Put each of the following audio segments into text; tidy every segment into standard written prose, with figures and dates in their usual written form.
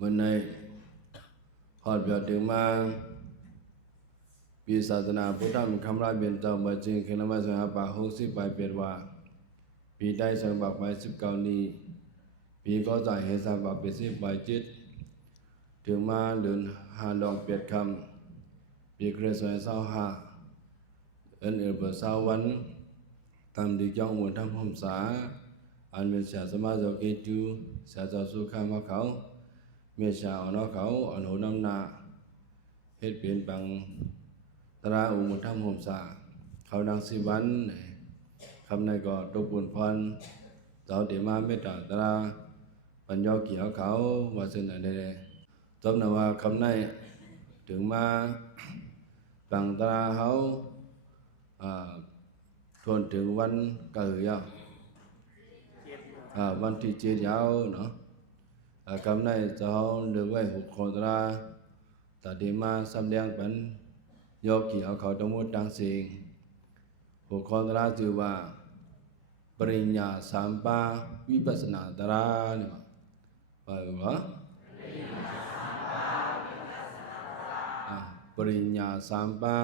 วันนี้พอดเบียดถึงมาปีศาสนาพุทธมีคำราเบียนเจ้ามาจริงคือละมาสังหาปะ60 ไปเปียดว่าปีได้สังบักไป19นี้ปีก็จ่ายเหตุสังบักไป10 ไปจิตถึงมาเดือน5 ดอกเปียดคำปีคริสต์ศักราช25เปิด20 วันตามดีจ้องหมุนทำพมษาอันเป็นเสียสมาจกิจูเสียจสุขามาเขาเมียชาอนอเขาอันหูน้ำนาเฮ็ดเปลี่ยนปังตราอุมุธรรมโหมสาเขาดังสิวันคำในก็ตกบุญพรเจ้าเดี๋ยวมาเมตตาตราปัญญาเกี่ยวเขาว่าสิ่งใดจบนะว่าคำในถึงมาปังตราเขาทวนถึงวันเกิดยาววันที่7 ยาวเนาะคำในจะเขาเลือกไว้6 คนตราแต่เดี๋ยวมาสำแดงเป็นโยกีเอาเขาทั้งหมดทั้งสิ้น6 คนตราชื่อว่าปริญญา3 ปาวิปัสสนาตราเนี่ยว่าปริญญา3 ปา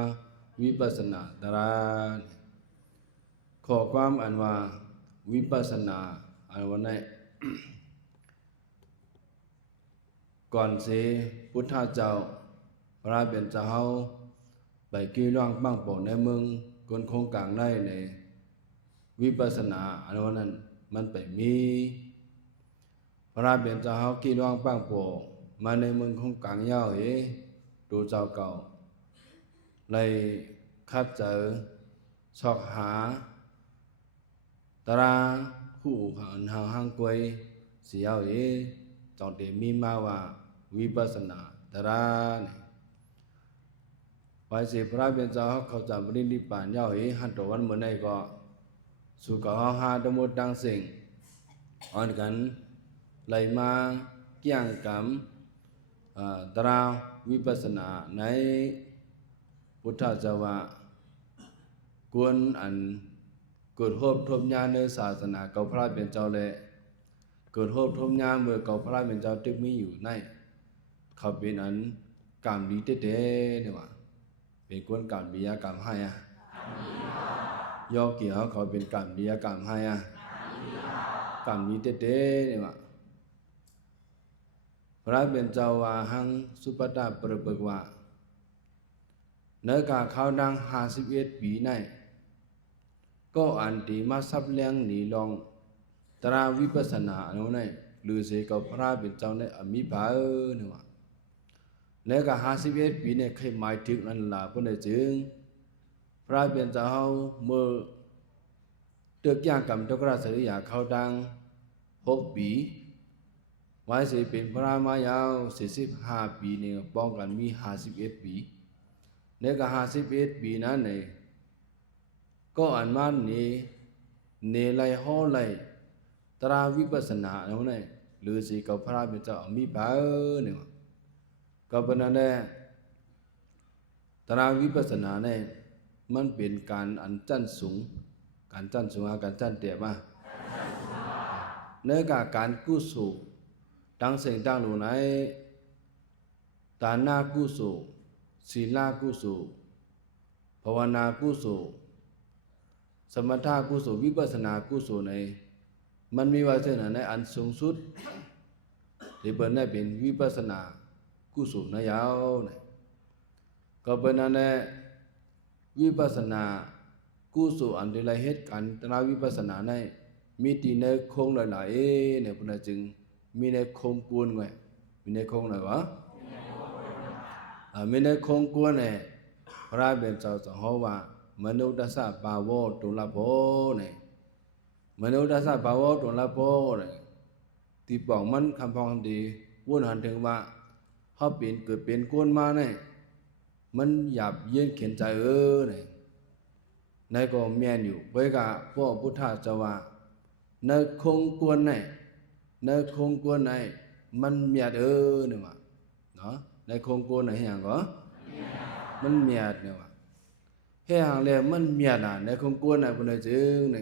วิปัสสนาตราข้อความอันว่าวิปัสสนาอันวันไหนก่อนเสพุทธเจ้าพระเป็นเจ้าไปกี่ร่างบ้างปกในเมืองคนคงกลางได้ในวิปัสสนาอันวันนั้นมันไปมีพระเป็นเจ้ากี่ร่างบ้างปกมาในเมืองคงกลางยาวดูเจ้าเก่าเลยคัดเจอชอกหาตราคู่ขันหาห้างกวยเสียวจองเตมีมาว่าวิปัสสนาตราเนี่ยไปเสียพระเป็นเจ้าเขาจำปรินิพพานยาวหันตัววันเหมือนในก็สุขหาดมุดดังสิ่งอ่อนกันไหลมาเกี่ยงกรรมตราวิปัสสนาในพุทธเจ้าวากวนอันเกิดโภพทบญาณในศาสนาเก่าพระเป็นเจ้าเลยเกิดโภพทบญาณเมื่อเก่าพระเป็นเจ้าตึกมีอยู่ในเขาเป็นอันกรรมดีเด็ดเนี่ยว่าเป็นกวนกรรมดีกรรมให้ยอกี่เขาเป็นกรรมดีกรรมให้กรรมดีเด็ดเนี่ยว่าพระเป็นเจ้าว่าหังสุปตาปรเบิกว่าเนื้อกาเขาดัง51 ปีในก็อันตีมาซับเลี้ยงหนีลองตราวิปัสสนาโน่นหรือเสกพระเป็นเจ้าในอมิบาเนี่ยว่าในกา51 ปีเนี่ยเคยหมายถึงนั่นล่ะเพื่อนจึงพระเป็นเจ้าเมื่อเตือกย่างกรรมตกราชริยาเขาดัง6 ปีไว้เสเป็นพระมายาว45 ปีเนี่ยป้องกันมี51 ปีในกา51 ปีนั้นเนี่ยก็อันมันนี่เนลัยห่อไลตราวิปัสสนาโน่นหรือสิกับพระเป็นเจ้ามีบาเนี่ยก็เป็นนั่นแหละตราวิปัสสนาเนี่ยมันเป็นการอันจันสูงการจันสูงการจันเตี่ยมาเนื้อกาการกุศลตั้งเสียงตั้งหลูไหนตานากุศลศีลกุศลภาวนากุศลสมถะกุศลวิปัสสนากุศลในมันมีว่าเช่นนั้นในอันสูงสุดที่เป็นได้เป็นวิปัสสนากุศลนะยาวเนี่ยก็เป็นนั่นแหละวิปัสสนากุศลอันใดเหตุการณ์ตราวิปัสสนาในมีตีในคงหลายๆเนี่ยพุทธจึงมีในคงกวนไงมีในคงไหนวะมีในคงกวนเนี่ยพระเป็นเจ้าจะฮว่ามนุษย์ดัสสะปาวะตุลาโภเนี่ยมนุษย์ดัสสะปาวะตุลาโภเนี่ยที่บอกมันคำพองดีวุ่นหันถึงว่าเขาเปลี่ยนเกิดเป็นก้นมาเนี่ยมันหยาบเย็นเข็นใจเนี่ยในก็เมียนอยู่ไว้กับพวกพุทธเจ้าว่าในคงกวนเนี่ยในคงกวนเนี่ยมันเมียดเนี่ยว่าเนาะในคงกวนไหนอย่างก็มันเมียดเนี่ยว่าเหตุการณ์มันมีอะไรในคงกวนในบนจึงใน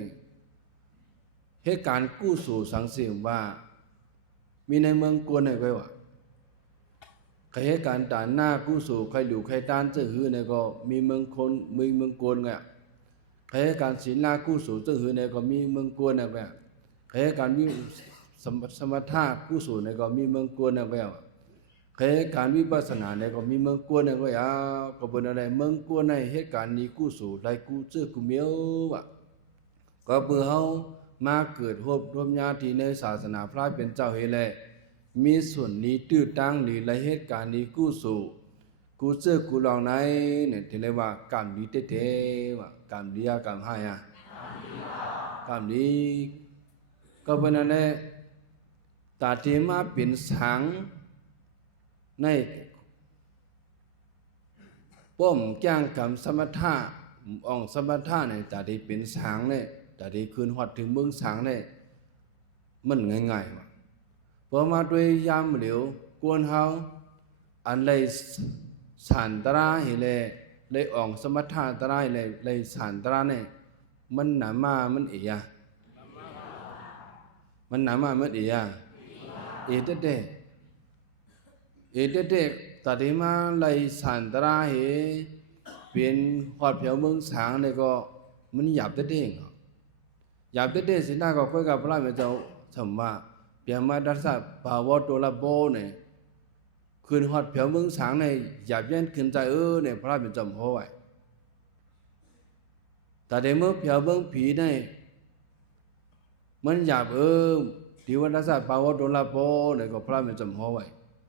เหตุการณ์กู้สู่สังเสียว่ามีในเมืองกวนในไว้ว่า ใครให้การด่านหน้ากู้สู่ใครอยู่ใครต้านเจ้าหือเนี่ยก็มีเมืองคนมีเมืองโกนไงใครให้การศีลหน้ากู้สู่เจ้าหือเนี่ยก็มีเมืองโกนเนี่ยแบบใครให้การวิสมถะกู้สู่เนี่ยก็มีเมืองโกนเนี่ยแบบใครให้การวิปัสสนาเนี่ยก็มีเมืองโกนเนี่ยก็ยาวก็เป็นอะไรเมืองโกนในเหตุการณ์นี้กู้สู่ได้กู้เจ้ากู้เมียวว่ะก็เพื่อเขามาเกิดร่วมญาติในศาสนาพระเป็นเจ้าเฮเลยมีส่วนนี้ตื้อตั้งหรือในเหตุการณ์นี้กู้สู่กู้เจอกู้ลองไหนเนี่ยที่เรียกว่ากรรมดีเท่ๆว่ากรรมดีกรรมให้กรรมดีก็เป็นอะไรตาที่มาเป็นสังในป้อมแก้งกรรมสมถะอ่องสมถะเนี่ยตาที่เป็นสังเนี่ยตาที่คืนหอดถึงเมืองสังเนี่ยมันง่ายๆว่ะพอมาด้วยยามเหลียวกวนเฮาอันเลยสันตราเฮเลยอ่องสมถะตราเลยสันตราเนี่ยมันหนามามันเอียมันหนามามันเอียเอเด็ดตาดีมาเลยสันตราเฮเป็นหอดเผียวเมืองสางเลยก็มันหยาบเด็ดหยาบเด็ดสิหน้าก็คุยกับพระแม่เจ้าสมว่าเปียมาดัสสะภาวะตัวละโบเนี่ยคืนหอดเผียวเมืองสางเนี่ยหยาบเย็นขึ้นใจเนี่ยพระแม่เจ้าพอไว้แต่เดี๋ยวเมื่อเผียวเมืองผีเนี่ยมันหยาบที่ว่าดัสสะภาวะตัวละโบเนี่ยก็พระแม่เจ้าพอไว้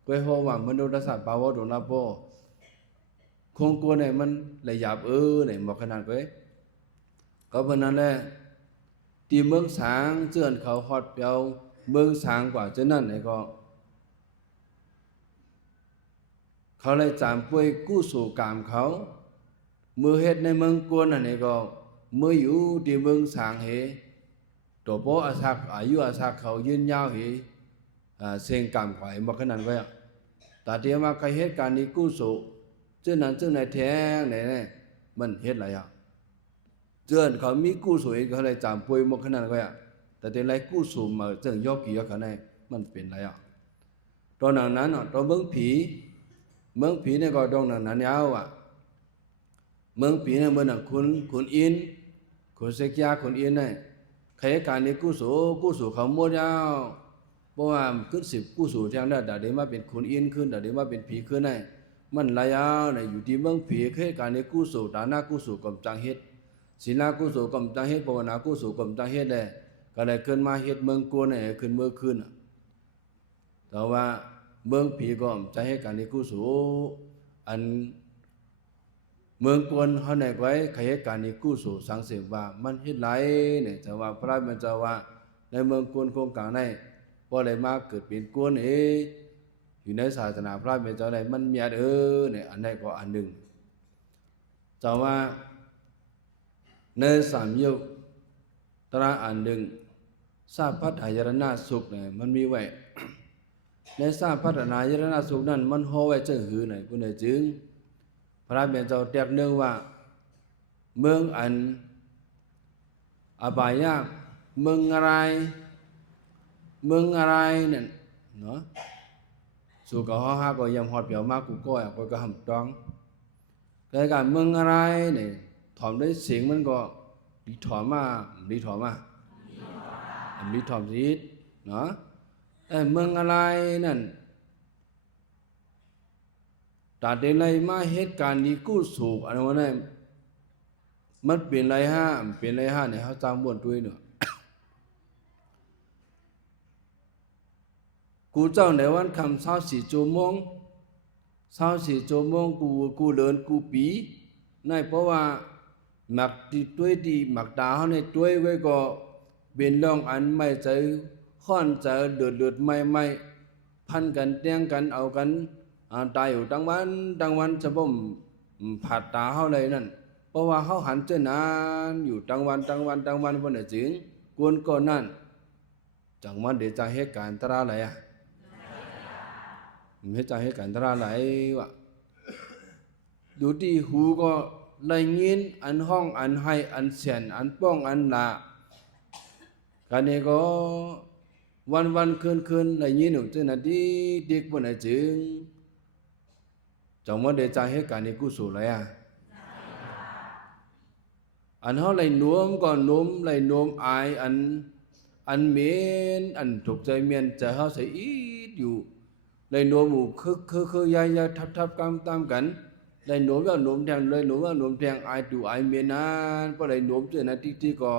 ก็ให้ว่ามนุษย์ดัสสะภาวะตัวละโบคงกลัวเนี่ยมันเลยหยาบเนี่ยบอกขนาดก็เพราะนั้นแหละที่เมืองสางเจือนเขาฮอดเปียวเมืองสางกว่าเจ้านั่นเนี่ยก็เขาเลยจามป่วยกู้สู่กามเขามือเฮ็ดในเมืองกวนอันนี้ก็เมื่ออยู่ที่เมืองสางเหตัวโปอาศักอายุอาศักเขายืนยาวเหเสียงกามไข่บอกขนาดก็แต่เดี๋ยวมาใครเหตุการณ์นี้กู้สู่เจ้านั้นเจ้าไหนแท้งเนี่ยมันเฮ็ดอะไรเจือนเขามีกู้สู่เขาเลยจามป่วยบอกขนาดก็แต่เดี๋ยวไรกู้สู่มาเจ้ายกกี่ยกเขาเนี่ยมันเป็นอะไรตอนนั้นตอนเมืองผีเนี่ยก็ตรงนั้นยาวเมืองผีเนี่ยเมืองคุณอินคุณเสกยาคุณอินเนี่ยใครการนี้กู้สู่เขาหมดยาวเพราะว่าขึ้น10กู้สู่ทางได้แต่เดี๋ยวมาเป็นคุณอินขึ้นแต่เดี๋ยวมาเป็นผีขึ้นได้มันระยะเนี่ยอยู่ที่เมืองผีใครการนี้กู้สู่ฐานะกู้สู่กำจังเฮ็ดศีลกู้สู่กำจังเฮ็ดภาวนากู้สู่กำจังเฮ็ดได้ก็เลยขึ้นมาเฮ็ดเมืองกวนเนี่ยขึ้นเมื่อคืนแต่ว่าเมืองผีก็ใจให้การนี้กู้สู่อันเมืองกวนเขาเนี่ยไว้ใครให้การนี้กู้สู่สังเสพว่ามันเฮ็ดไรเนี่ยแต่ว่าพระมันจะว่าในเมืองกวนโครงการในพอได้มาเกิดเป็นกวนอยู่ในศาสนาพระเป็นเจ้าใดมันมีเนี่ยอันนี้ก็อันหนึ่งแต่ว่าในสามยุคตราอันหนึ่งทราบพัฒนายรณสุขเนี่ยมันมีไว้ในทราบพัฒนายรณสุขนั้นมันห่อไว้เจ้าหือไหนกูเนี่ยจึงพระเป็นเจ้าแตกเนื่องว่าเมืองอันอบายะเมืองอะไรเนี่ยเนาะสู่กับห่อก็ยำหอดเปียวมากกูก็หำต้องแต่การเมืองอะไรเนี่ยถอมได้เสียงมันก็ดีถอมมามีถอมสิเนาะเมืองอะไรนั่นแต่เดี๋ยวไรมาเหตุการณ์นี้กู้สู่อันนั้นเนี่ยมันเป็นไรฮะเนี่ยเขาจำบวนด้วยเนาะกูเจ้าในวันคำ24 ชั่วโมงกูเดินกูปีนั่นเพราะว่าหมักที่ด้วยดีหมักดาวในด้วยไว้ก็เป็นร่องอันไม่ใจค่อนใจเดือดไม่พันกันเตียงกันเอากันตายอยู่ตั้งวันจะบ่มผัดตาเขาเลยนั่นเพราะว่าเขาหันเจนานอยู่ตั้งวันวันไหนจึงกวนก่อนนั่นจังมันเดี๋ยวจะเหตุการณ์ตราอะไรเหตุการณ์ตราอะไรวะดูที่หูก็ได้ยินอันห้องอันให้อันเสียนอันป้องอันละกันนี้ก็วันคืนได้ยินหนูเจ้าหน้าที่เด็กวันไหนจึง จังว่าเดจาเหตุการณ์นี้กุศลเลยอันเขาเลยโน้มก่อนโน้มเลยโน้มอายอันเมียนอันถูกใจเมียนจะเขาใส่อีดอยู่เลยโน้มหมู่คือยายทับตามกันเลยโน้มว่าโน้มแทงเลยโน้มว่าโน้มแทงอายดูอายเมียนนั้นเพราะเลยโน้มเจอนะที่ก็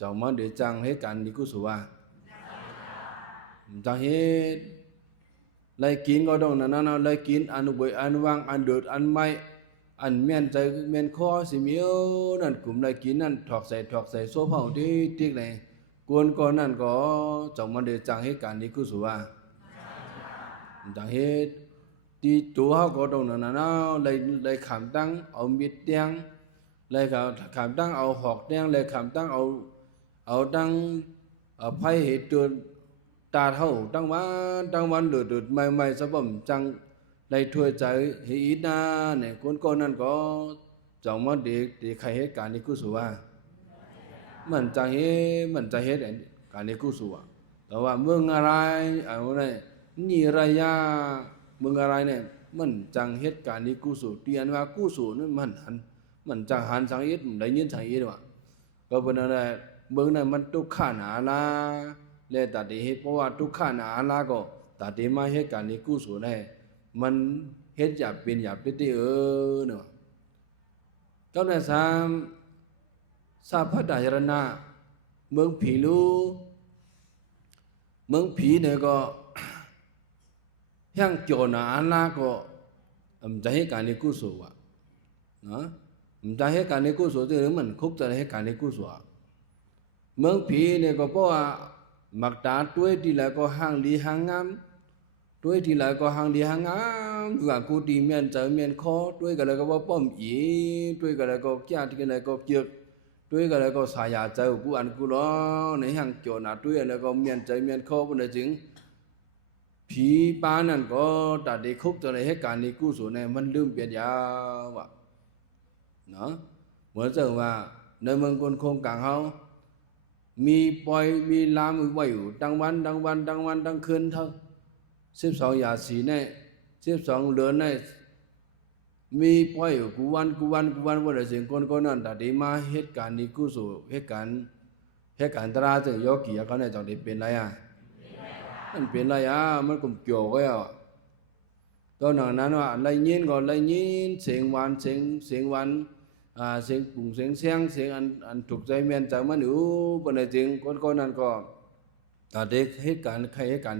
จังว่าเดจังเหตุการณ์นี้กุศลจังเหตุเลยกินก็ต้องนั่นเลยกินอันบุยอันวางอันเดือดอันไม่อันเมียนใจเมียนคอสิเมียวนั่นกลุ่มเลยกินนั่นถอกใส่โซ่เผาที่ไหนกวนก่อนนั่นก็จังมันเดือดจังเหตุการณ์นี้กุศลจังเหตุที่ตัวเขาก็ต้องนั่นเลยขำตั้งเอามิดเตียงเลยขำตั้งเอาหอกเตียงเลยขำตั้งเอาตั้งไพ่เหตุตาเท่าตั้งวันเดือดไม่สะบ่มจังเลยถ้วยใจเหตุนะเนี่ยคนก่อนนั่นก็จังมันเด็กใครเหตุการณ์นี้กุศลมันจะเหตุการณ์นี้กุศลแต่ว่าเมืองอะไรอะไรนี่ไรยาเมืองอะไรเนี่ยมันจังเหตุการณ์นี้กุศลเตียนว่ากุศลนั่นมันจังหันสังเอตมันได้ยินสังเอตว่าก็เป็นอะไรเมืองนั้นมันทุกข์หนาละและตัดเหตุเพราะว่าทุกข์หนาละก็ตัดมาเหตุการณ์นี้กุศลเนี่ยมันเหตุหยาบเป็นหยาบไปที่เนาะก็ในสาพัดายรณะเมืองผีรู้เมืองผีเนี่ยก็ยังโจรอาณาก็มันจะให้การในกุศลนะมันจะให้การในกุศลจะหรือมันคุกจะให้การในกุศลเมืองผีเนี่ยก็เพราะว่ามักตาตัวที่แล้วก็ห่างดีห่างงามตัวที่แล้วก็ห่างดีห่างงามดูว่ากูดีเมียนเจอเมียนคอตัวก็เลยก็ว่าป้อมอีตัวก็เลยก็แก่ที่ก็เลยก็เจือกตัวก็เลยก็สายาเจอกูอันกูร้องในห่างโจรตัวแล้วก็เมียนเจอเมียนคอปุ่นเลยจึงผีป้านั่นก็ตัดได้คุกจะได้ให้การนี้กุศลเนี่ยมันลืมเปลี่ยนยาวะเนาะเหมือนเจ้าว่าในเมืองคนโคงกลางเขามีปล่อยมีลามไว้อยู่ตั้งวันตั้งคืนเท่า12ยาสีเนี่ย12เดือนเนี่ยมีปล่อยอยู่กูวันว่าแต่สิ่งคนนั้นตัดได้มาเหตุการณ์นี้กุศลเหตุการณ์ตราจึงโยกีเขาเนี่ยจะได้เป็นไรมันเป็นไรมันก็เกี่ยวกันตอนนั้นว่าไรยินก็ไรยินเสียงวันเสียงวันเสียงปุ่งเสียงเสียงอันถูกใจเมียนจากมันอยู่บนในจริงคนนั้นก็แต่เด็กเหตุการณ์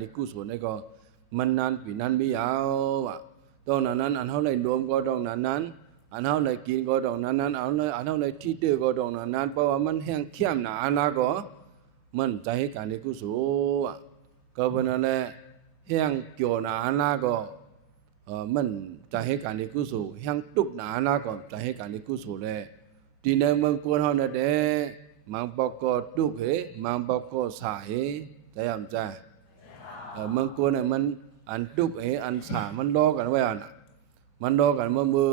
นี้กุศลนี่ก็มันนานปีนั้นไม่ยาวตอนนั้นอันเท่าไรรวมก็ตอนนั้นอันเท่าไรกินก็ตอนนั้นอันเท่าไรที่เดือก็ตอนนั้นเพราะว่ามันแห้งเข้มหนานะก็มันจะเหตุการณ์นี้กุศลก็เป็นอะไรแห้งเกี่ยวหนาหน้าก็มันจะให้การนี้กุศลแห้งตุกหนาหน้าก็จะให้การนี้กุศลเลยทีนี้เมืองกวนเขาเนี่ยเด้มังปอกก็ตุกเหมังปอกก็สาเหใจยำใจเมืองกวนเนี่ยมันอันตุกเหอันสามันล้อกันไว้น่ะมันล้อกันเมื่อมือ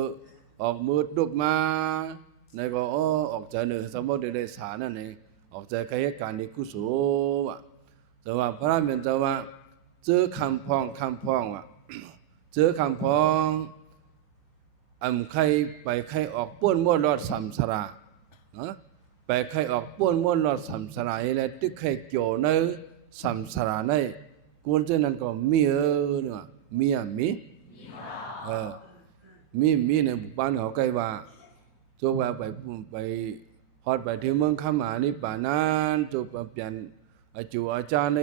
ออกมือตุกมาในก็ออกใจหนึ่งสมมติได้สานั่นเองออกใจใครให้การนี้กุศลแต่ว่าพระเมียนจะว่าเจอคำพองว่าเจอคำพองใครไปใครออกป้วนม้วนรอดสัมสระไปใครออกป้วนม้วนรอดสัมสระอะไรตึกใครเกี่ยวในสัมสระในกูนเจนั้นก็มีเนี่ยมีในบ้านเขาใกล้ว่าจบว่าไปฮอดไปถึงเมืองขมานี่ป่านั้นจบเปลี่ยนอาจูอาจารย์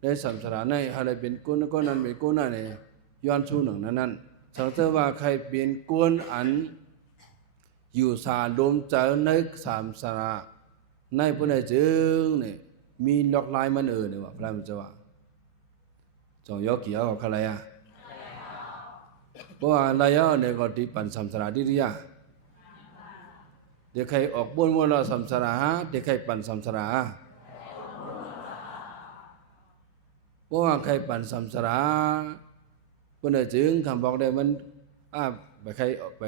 ในสัมสระในอะไรเป็นกุนก็นั้นเป็นกุนนั่นเองย้อนชูหนึ่งนั้นสังเกตว่าใครเป็นกุนอันอยู่สาลมเจอในสัมสระในผู้ใดจึงเนี่ยมีล็อกลายมันเนี่ยว่าพระมิจว่าจงยกเกี่ยวกับอะไรเพราะว่าอะไรเนี่ยก็ที่ปันสัมสระที่ที่เด็กใครออกบนว่าเราสัมสระเด็กใครปันสัมสระเพราะว่าใครปั่นสัมสระเพื่อนจึงคำบอกได้มันไป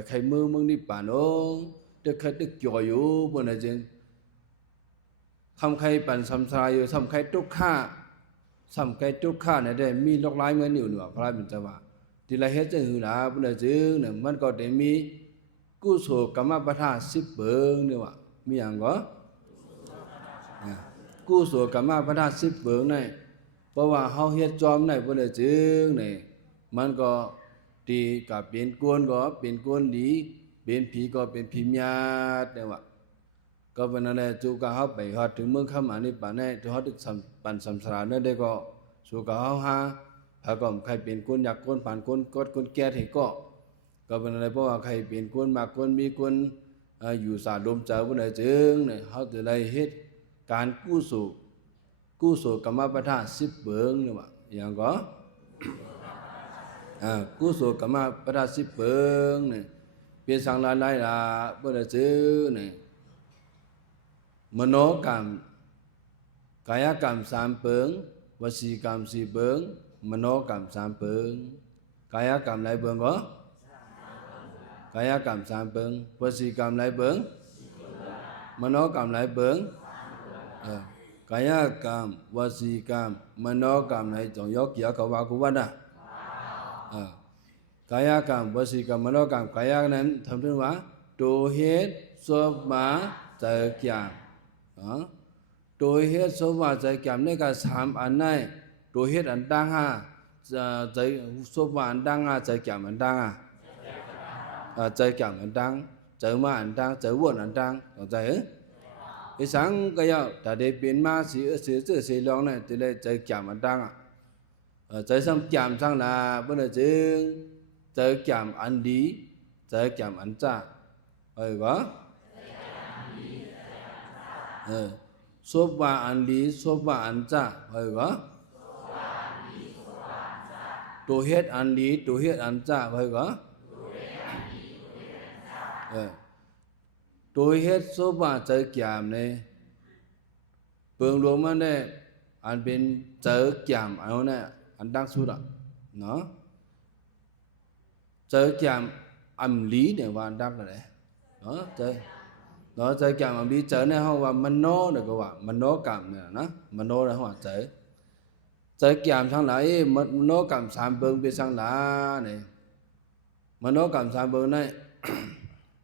ใครมือมึงนี่ป่านโอ้ตึกใครตึกจ่ออยู่เพื่อนจึงทำใครปั่นสัมสระอยู่ทำใครทุกข์ฆ่าเนี่ยได้มีล็อกไล่เหมือนอยู่หนูพระบิณฑบาต ဒီလိုက်ဟဲကျဟူလားဘုလည်းကျင်းနဲ့မတ်ကောတင်မီကုသိုလ်ကမ္မပဋ္ဌာစစ်ပံနဲ့ဝမိယံကောကုသိုလ်ကမ္မပဋ္ဌာစစ်ပံနဲ့เพราะว่าเฮาเฮ็ดจอมได้บ่ได้จึงนี่มันก็ดีก็เป็นกวนก็เป็นกวนดีเป็นผีก็เป็นผีญาติแต่ว่าก็เป็นนั่นแหละจูก็เฮาไปฮอดถึงเมืองคำอันนี้ปานได้ฮอดถึงปันสัมสรานั่นได้ก็สู่ก็เฮาหาพาก็ใครเป็นกวนอยากกวนผ่านกวนกดกวนแก่ที่ก็เป็นอะไรเพราะว่าใครเป็นกวนมากวนมีกวนอยู่สาดมเจอบ่ได้จึงนี่เฮาจะได้เฮ็ดการกุศลกรรมปฐานสิบเบิงนี่ว่าอย่างก็กุศลกรรมปฐานสิบเบิงนี่เป็นสังหลายล่ะบ่ได้ซื้อนี่มโนกรรมกายกรรม3เบิงวสีกรรม4เบิงมโนกรรม3เบิงกายกรรมหลายเบิงก็กายกรรม3เบิงวสีกรรมหลายเบิงมโนกรรมหลายเบิงกายกรรมวสีกรรมมโนกรรมในจงยกเกี่ยวกับว่ากุวัดกายกรรมวสีกรรมมโนกรรมกายนั้นทำถึงว่าตัวเหตุสวมาใจแก่ตัวเหตุสวมาใจแก่ในการ3อันนั้นตัวเหตุอันดังใจสวมาอันดังใจแก่อันดังใจแก่อันดังใจมาอันดังใจวนอันดังเข้าใจไอ้สังก็ยาวแต่เด็กเป็นมาสีเสือลองเนี่ยจะได้ใจแก่มันดังใจซ้ำแก่ทั้งหลายเมื่อจึงใจแก่อันดีใจแก่อันจ้าก็สวบว่าอันดีสวบว่าอันจ้าก็ตัวเหตุอันดีตัวเหตุอันจ้าก็ตัวเหตุสบาใจแก่มเนี่ยเปิงรวมมันเนี่ยอันเป็นใจแก่มอันนั้นอันดังสุดเนาะใจแก่มอันลีเนี่ยว่าอันดังเลยเนาะใจแก่มอันลีใจเนี่ยเขาว่ามโนเนี่ยก็ว่ามโนกรรมเนี่ยนะมโนเนี่ยเขาว่าใจแก่มทั้งหลายมโนกรรม3เปิงเป็นทั้งหลายเนี่ยมโนกรรม3เปิงเนี่ย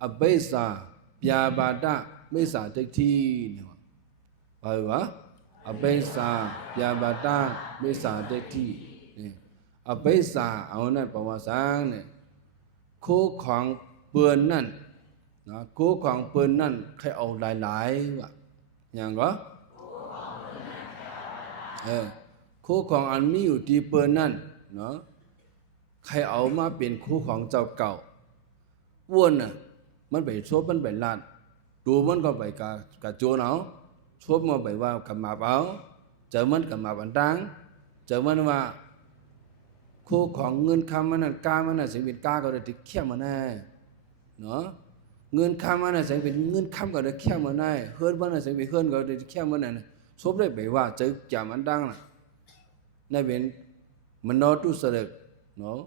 อเบสาปยาบาดะมิสาทิฏฐิเนี่ยว่าอเบสาปยาบาดะมิสาทิฏฐินี่อเบสาเอานั่นประวัติศาสตร์เนี่ยคู่ของเปื้อนนั่นนะคู่ของเปื้อนนั่นใครเอาหลายๆว่ะอย่างก็คู่ของอันมีอยู่ที่เปื้อนนั่นเนาะใครเอามาเป็นคู่ของเจ้าเก่าอ้วนน่ะมันไปชบมันไปลาดดูมันก็ไปกะโจนเอาชบมันไปว่ากับมาเอาเจอมันกับมาบันดังเจอมันว่าคู่ของเงินคำมันนั่นกามันน่ะสิเป็นกาก็ได้ติเขี้ยมันแน่เนาะเงินคำมันน่ะสิเป็นเงินคำก็ได้เขี้ยมันแน่เฮือนมันน่ะสิเป็นเฮือนก็ได้เขี้ยมันแน่ชบได้ไปว่าเจอจ่ามันดังน่ะนั่นเป็นมโนตุสระเนาะ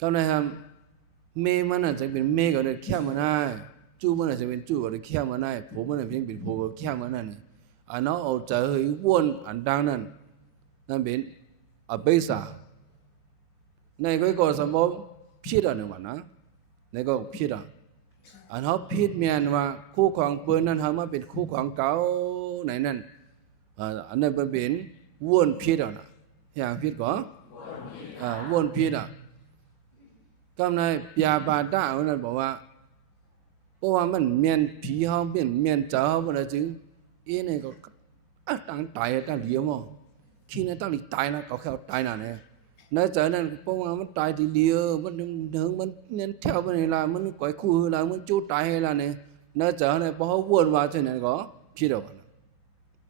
ก็ได้ทำเมมันน่ะจะเป็นเมก็ได้แค่มันได้จู้มันน่ะจะเป็นจู้ก็ได้แค่มันได้ผมมันน่ะเพียงเป็นผมก็แค่มันนั่นนี่อันนั้นเอาใจให้วนอันดังนั้นนั่นเป็นอเบสาในก็สมมติผิดอะไรวะนะในก็ผิดอันเขาผิดเมียนว่าคู่ของเปิ้นนั้นเขามาเป็นคู่ของเก่าไหนนั่นอันนั้นเป็นวนผิดนะอย่างผิดก็วนผิดก็ในปยาบาดะเอานั่นบอกว่าเพราะว่ามันเมียนผีเขาเป็นเมียนเจ้าเขาอะไรจึงเนี่ยก็ตั้งตายตั้งเลี้ยวมั้งขี้เนี่ยตั้งตายนะก็แค่ตายน่ะเนี่ยนั่นเจ้านั่นเพราะว่ามันตายทีเลี้ยวมันเดินมันเนี่ยเที่ยวไปไหนล่ะมันก่อยคู่ล่ะมันจู้ตายให้ล่ะเนี่ยนั่นเจ้าเนี่ยพอเขาวนว่าเช่นนั้นก็ผิดเอา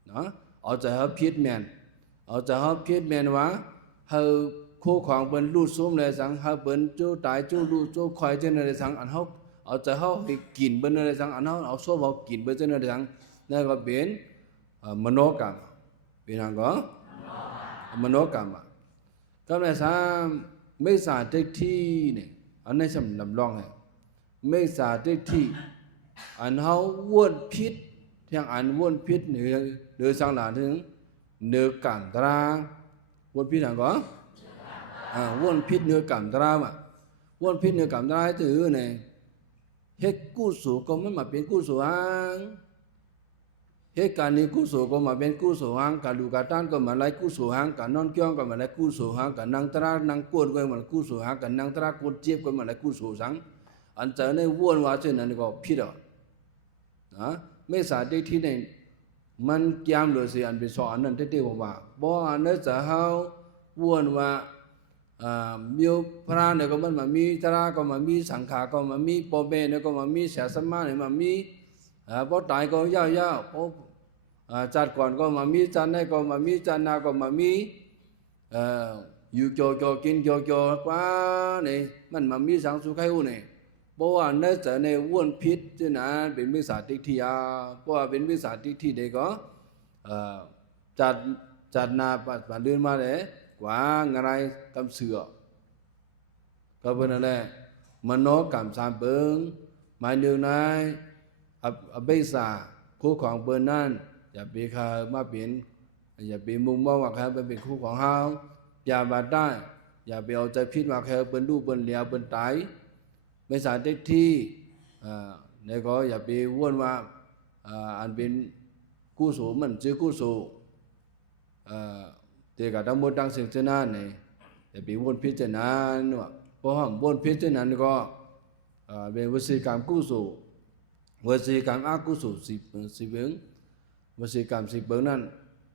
เนาะเอาใจเขาผิดเมียนเอาใจเขาผิดเมียนว่าเขาคู่ของเป็นรูดซุ้มเลยสังเขาเป็นจู้ตายจู้รูดจู้คอยเจนเลยสังอันเขาเอาใจเขาไปกินเป็นเลยสังอันเขาเอาโซ่บอกกินเป็นเจนเลยสังนั่นก็เป็นมโนกรรมเป็นอะไรก็มโนกรรมก็ในสามไม่สาธิตที่เนี่ยอันนี้ฉันนำลองให้ไม่สาธิตที่อันเขาวนพิษที่อันวนพิษเหนือสังหลานถึงเหนือกันตราวนพิษอะไรก็ วนพิษเนื้อกำตรามวนพิษเนื้อกำตราถือเนี่ยเฮ็ดกู้สู่ก็ไม่มาเป็นกู้สู่หางเหตุการณ์นี้กู้สู่ก็มาเป็นกู้สู่หางการดูการต้านก็มาไล่กู้สู่หางการนอนเกี้ยงก็มาไล่กู้สู่หางการนั่งตรานั่งกวนก็มากู้สู่หางการนั่งตรากวนเจี๊ยบก็มาไล่กู้สู่สังอันเจอในวนว่าเช่นนั้นก็ผิดอ่ะนะไม่สาธิตที่ไหนมันแก้มเลยสิอันเป็นสอนนั่นที่ผมว่าบ่อันนั้นจะเฮาวนว่ามีพระเนี่ยก็มันมามีตราก็มามีสังขารก็มามีปอเบเนี่ยก็มามีเสียสมาเนี่ยมามีพอตายก็ยาวๆพอจัดก่อนก็มามีจันได้ก็มามีจันนาก็มามีอยู่โจกินโจกว่าเนี่ยมันมามีสังสุขให้หูเนี่ยเพราะว่าเนื้อจะในว้วนพิษที่นั้นเป็นมิจฉาทิฏฐิเพราะว่าเป็นมิจฉาทิฏฐิเด็กก็จัดนาปัดเดินมาเลยกว่าอะไรกำเสือก็เป็นอะไรมโนกรรมสามเบิงหมายถึงนายอเบสาคู่ของเบิร์นั่นอย่าไปคามาเปลี่ยนอย่าไปมุ่งมองว่าเขาเป็นคู่ของเฮาอย่าบาดได้อย่าไปเอาใจพิษว่าเขาเป็นรูปเป็นเหลียวเป็นไตไม่สาธิตที่เนี่ยก็อย่าไปว่นว่าอันเป็นกู้สูมันชื่อกู้สูแต่ก็ทั้งหมดทั้งสิ่งเช่นนั้นเนี่ยอย่าไปวนพิจารณาว่าเพราะว่าวนพิจารณาก็เป็นวิธีการกู้สูวิธีการอากุศลสิบเองวิธีการสิบเองนั้น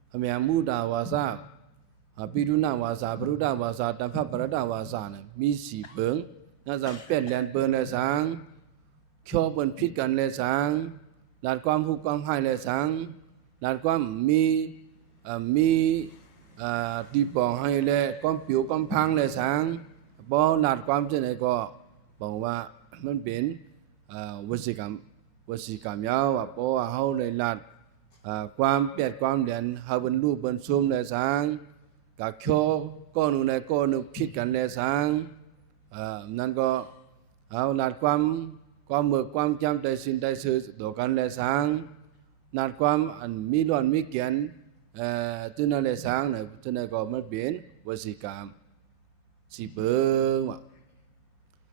ทำให้มุดาวาสาปิรุณาวาสาปรุดาวาสาตัมภปรดาวาสาเนี่ยมีสิบเองน่าจะเป็นแลนเปิลเลยสังเขี่ยวเป็นพิษกันเลยสังหลัดความหุบความให้เลยสังหลัดความมีตีปองให้เลยความผิวความพังเลยสังพอหลัดความเช่นไหนก็บอกว่ามันเป็นวิธีกรรมยาวว่าเพราะว่าเขาเลยหลัดความเปลี่ยนความเด่นเขาเป็นรูปเป็นซุ่มเลยสังกับเขี่ยวก้อนหนึ่งในก้อนหนึ่งพิษกันเลยสังนั่นก็เอาหลัดความเบิกความจำใจสินใจสื่อต่อกันเลยสังหลัดความอันมีล้วนมีเกียนจึงนั่นเลยสังเนี่ยจึงนั่นก็มันเป็นวิธีกรรมสิเบิงว่ะ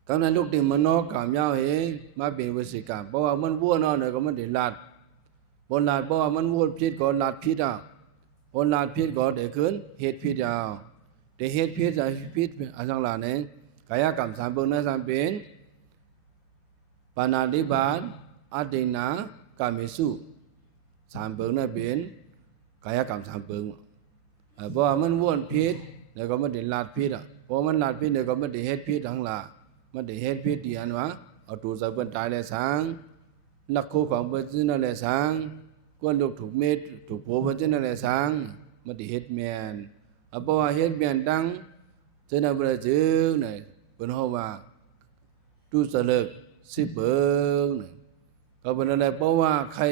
ก็นั้นลูกที่มันนอกกรรมยาวเองมาเป็นวิธีกรรมเพราะว่ามันวัวนอนเนี่ยก็มันได้หลัดบนหลัดเพราะว่ามันวัวพิษก็หลัดพิษบนหลัดพิษก็ได้ขึ้นเหตุพิษแต่เหตุพิษจะพิษอะไรต่างๆเนี่ยกายกรรมสามเบิงนั้นสามเป็นปานาธิบาตอตินากามิสุสามเบิงนั้นเป็นกายกรรมสามเบิงเพราะว่ามันวัวพิษแล้วก็มันได้หลัดพิษเพราะมันหลัดพิษแล้วก็มันได้เหตุพิษทั้งหลายมันได้เหตุพิษที่อันว่าเอาตัวใจเป็นตายเลยสังลักคู่ของเป็นจินนั่นเลยสังก้นลูกถูกเม็ดถูกโผล่เป็นจินนั่นเลยสังมันได้เหตุแมนเพราะว่าเหตุแมนดังเจ้าหน้าที่จึงเนี่ยเป็นห้องว่าดูเสลิกสิเบิงเนี่ยก็เป็นอะไรเพราะว่าใคร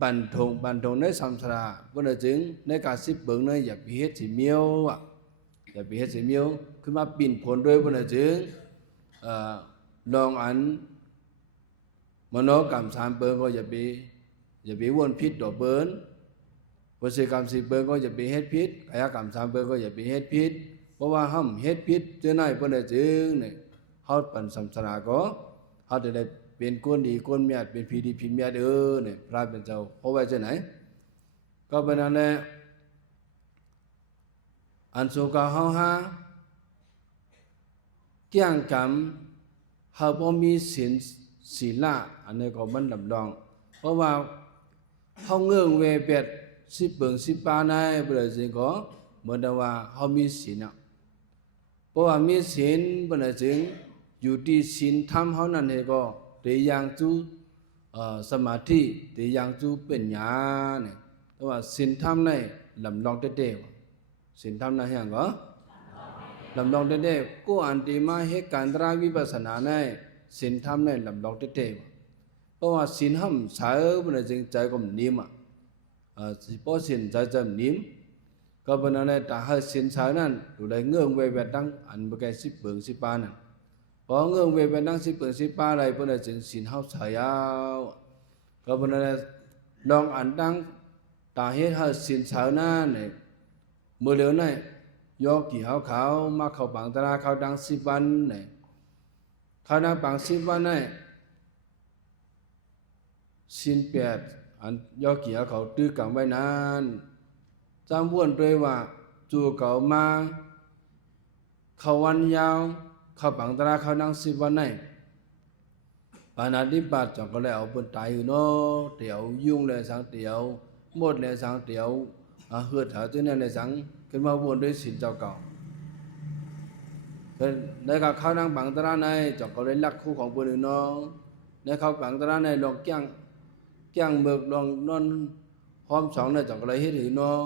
บันทงในสัมสราเป็นจึงในการสิเบิงเนี่ยอย่าไปเหตุสิเมียวอย่าไปเหตุสิเมียวขึ้นมาปิ่นผลด้วยเป็นจึงลองอันมโนกรรมสามเบิงก็อย่าไปวนพิษต่อเบิงวิธีกรรมสิเบิงก็อย่าไปเหตุพิษกายกรรมสามเบิงก็อย่าไปเหตุพิษเพราะว่าห้ามเหตุพิษเจ้าหน้าเป็นจึงเนี่ยเขาปั่นสัมสราก็เขาจะได้เป็นก้นดีก้นเมียดเป็นพีดีพีเมียดเนี่ยพระเป็นเจ้าเพราะว่าเจ้าไหนก็เป็นอะไรอันสุกาเฮาฮาเกี่ยงกรรมเขาบ่มีศีลอันนี้ก็มันลำลองเพราะว่าเขาเงื่อนเวเบ็ดสิบเบิงสิบปาในเปลือยสิก็เหมือนว่าเขามีศีลเพราะว่ามีศีลเปลือยสิอยู่ที่ศีลธรรมเขานั่นเองก็เดียงจูสมาธิเดียงจูเป็นญาเนี่ยแต่ว่าศีลธรรมในลำลองเด็ดๆศีลธรรมนั่นอย่างก็ลำลองเด็ดๆก็อันที่มาให้การตราวิปัสสนาในศีลธรรมในลำลองเด็ดๆเพราะว่าศีลห้ามใช้เปลือยสิใจก็นิ่มเพราะศีลใจจะนิ่มก็เป็นอะไรแต่ให้ศีลใช้นั้นดูได้เงื่อนเวเวดังอันเมื่อกี้สิบเบิงสิบปานั่นพอเงื่อนเวเวดังสิบเบิงสิบปาอะไรเพื่อจะศีลเฮาใช้ก็เป็นอะไรลองอันดังตาเฮ็ดให้ศีลใช้นั้นเนี่ยเมื่อเร็วนั้น ยอกี่เขามาเข้าปังตราเขาดัง10 วันเนี่ยเขาดังปัง10 วันเนี่ยสิน8อันยอกี่เขาตื้อกำไว้นานจำวนด้วยว่าจูเขามาเขาวันยาวเขาปังตราเขาดัง10 วันเนี่ยปานาดิปัดจังก็เลยเอาเป็นตายอยู่เนาะเดี๋ยวยุ่งเลยสังเดี๋ยวหมดเลยสังเดี๋ยวเหือดหาตัวนั้นเลยสังขึ้นมาวนด้วยสินเจ้าเก่าในเขาดังปังตราในจังก็เลยลักคู่ของปืนเนาะในเขาปังตราในลองแก้งเบิกลองนอนพร้อมสองเนี่ยจังก็เลยเฮ็ดหือเนาะ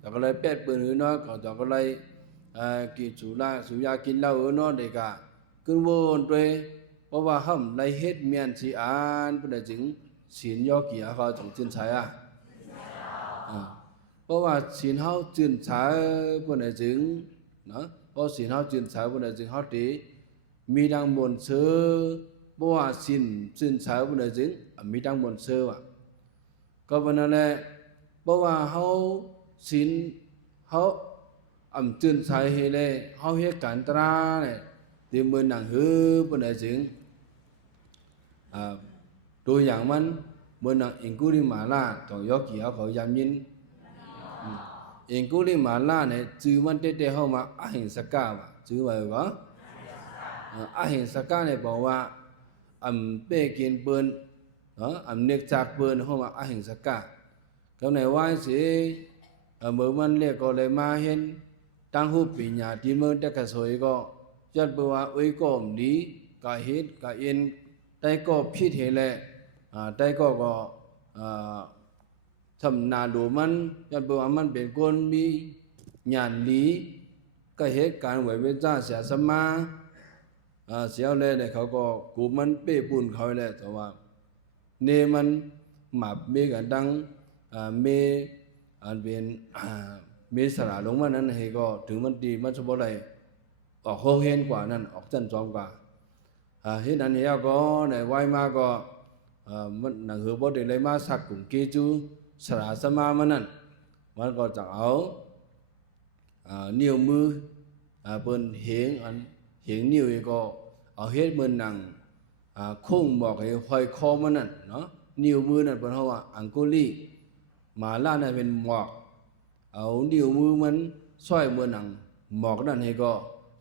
จังก็เลยแปดปืนหือเนาะก็จังก็เลยกินสุยากินเหล้าหือเนาะเด็กขึ้นวนด้วยเพราะว่าห้ามไล่เฮ็ดเมียนสีอ่านเป็นจึงศีลยอกี่เขาจงจืนใช้เพราะว่าศีลเฮาจืนใช้เป็นจึงเนาะเพราะศีลเฮาจืนใช้เป็นจึงเฮาตีมีดังมนเสือเพราะว่าศีลจืนใช้เป็นจึงมีดังมนเสือว่ะก็เป็นนั่นแหละเพราะว่าเฮาศีลเฮาจืนใช้เฮเลยเฮาเฮ็ดการตราเนี่ยที่มือหนังหื้อเป็นจึงตัวอย่างมันเมื่อนังอิงกุลิมาลาต้องยกกี่เขายามยินอิงกุลิมาลาเนี่ยจื้อมันเตะเข้ามาอหิงสกาวะจื้อไว้ก่อนอหิงสกาเนี่ยบอกว่าเป้กินปืนเน็กจากปืนเข้ามาอหิงสกาเขาในว่าสิเมื่อมันเรียกก็เลยมาเห็นตั้งหูปีญาที่เมื่อเด็กกระสวยก็จัดบอกว่าไว้ก็ดีกะเฮ็ดกะเอ็นได้ก็ผิดเหตุแหละได้ก็ทำนาดูมันยันบอกว่ามันเป็นคนมีญาณดีก็เหตุการณ์ไหวเวจ้าเสียสมาเสียเลยเนี่ยเขาก็กูมันเป้ปุ่นเขาเลยแต่ว่าเนมันหมาเมกันดังเมอันเป็นเมสระลงมานั้นให้ก็ถึงมันดีมันสมบูรณ์เลยออกโฮเฮนกว่านั้นออกจันจอมกว่าเห็นอันนี้ก็ในไว้มาก็มันหนังหือบดเลยมาสักกลุ่มกิจูสระสมามันนั่นมันก็จะเอานิ้วมือเป็นเหงอันเหงนิ้วก็เอาเฮ็ดเหมือนหนังคุ้งบอกให้หอยคอมันนั่นเนาะนิ้วมือนั่นเป็นเขาว่าอังกุลีมาล่านั่นเป็นหมอกเอานิ้วมือมันสร้อยเหมือนหนังหมอกนั่นให้ก็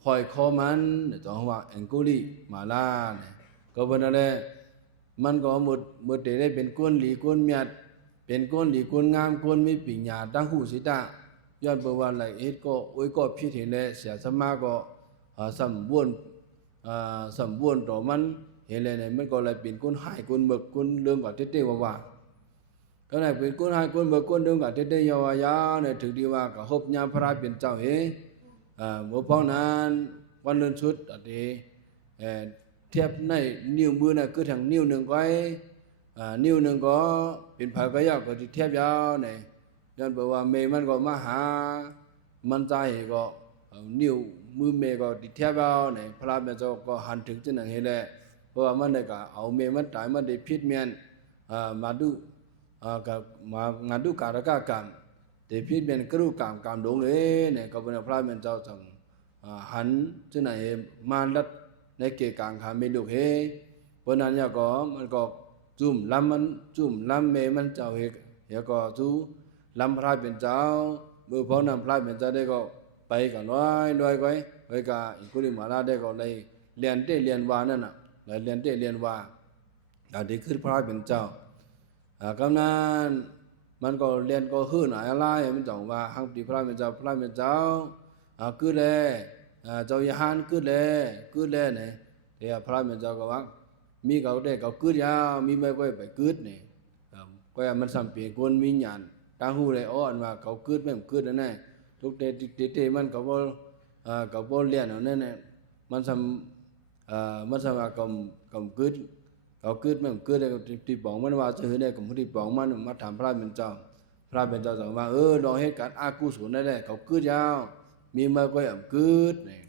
หอยคอมันตัวว่าอังกุลีมาล่าเนี่ยก็เป็นอะไรมันก็หมดได้เป็นก้นหลีก้นเมียดเป็นก้นหลีก้นงามก้นมีปิญญาตั้งหูสิตาย้อนเบว่าไหลเอ็ดก็โอ้ยก็พิธีเลยเสียสมาก็สัมวนต่อมันเห็นเลยเนี่ยมันก็เลยเป็นก้นหายก้นเบิกก้นเรื่องกับเต้ว่าก็เลยเป็นก้นหายก้นเบิกก้นเรื่องกับเต้ยาวๆเนี่ยถึงดีว่าก็ฮบญาพระเป็นเจ้าเมื่อพ้องนั้นวันเดินชุดเทียบในนิ้วมือน่ะคือทางนิ้วหนึ่งก็นิ้วหนึ่งก็เป็นผากระยาก็ที่เทียบยาวเนี่ยย้อนบอกว่าเมย์มันก็มาหามันใจก็นิ้วมือเมย์ก็ที่เทียบยาวเนี่ยพระเมย์ก็หันถึงที่นั่นเห็นแหละเพราะว่ามันได้ก็เอาเมย์มันตายมันได้พิษเมียนมาดูกับมางานดูการกกรรมแต่พิษเมียนกรุกรรมดงเลยเนี่ยก็เป็นพระเมย์เจ้าจังหันที่ไหนมาลัดในเกี่ยกางขาไม่ลูกเฮเพราะนั้นเนี่ยก็มันก็จุ่มล้ำมันจุ่มล้ำเมมันเจ้าเฮก็จูล้ำพระเป็นเจ้าเมื่อพอนั้นพระเป็นเจ้าได้ก็ไปกันด้วยไว้ไปกับอีกคนมาลาได้ก็เลยเรียนเตเรียนวานั่นน่ะเลยเรียนเตเรียนวาได้ขึ้นพระเป็นเจ้ากำนั้นมันก็เรียนก็หื้อหน่อยอะไรมันจังว่าหังปีพระเป็นเจ้าคือเลยเจ้าย่านคือเลยเนี่ยเดี๋ยวพระเจ้าก็ว่ามีเขาได้เขาคือยาวมีไม่ก็ไปคือเนี่ยก็มันสัมเปียกวนมีญาณตั้งหูเลยอ้อนว่าเขาคือไม่คือนั่นแน่ทุกเตมันเขาบ่เรียนเอานั่นแน่มันสัมว่ากำคือเขาคือไม่คือได้ที่บอกมันว่าจะเห็นได้กับผู้ที่บอกมันมาถามพระเป็นเจ้าสั่งว่าลองเหตุการณ์อากุศลได้เลยเขาคือยาวมีมาก็แอบคืดเนี่ย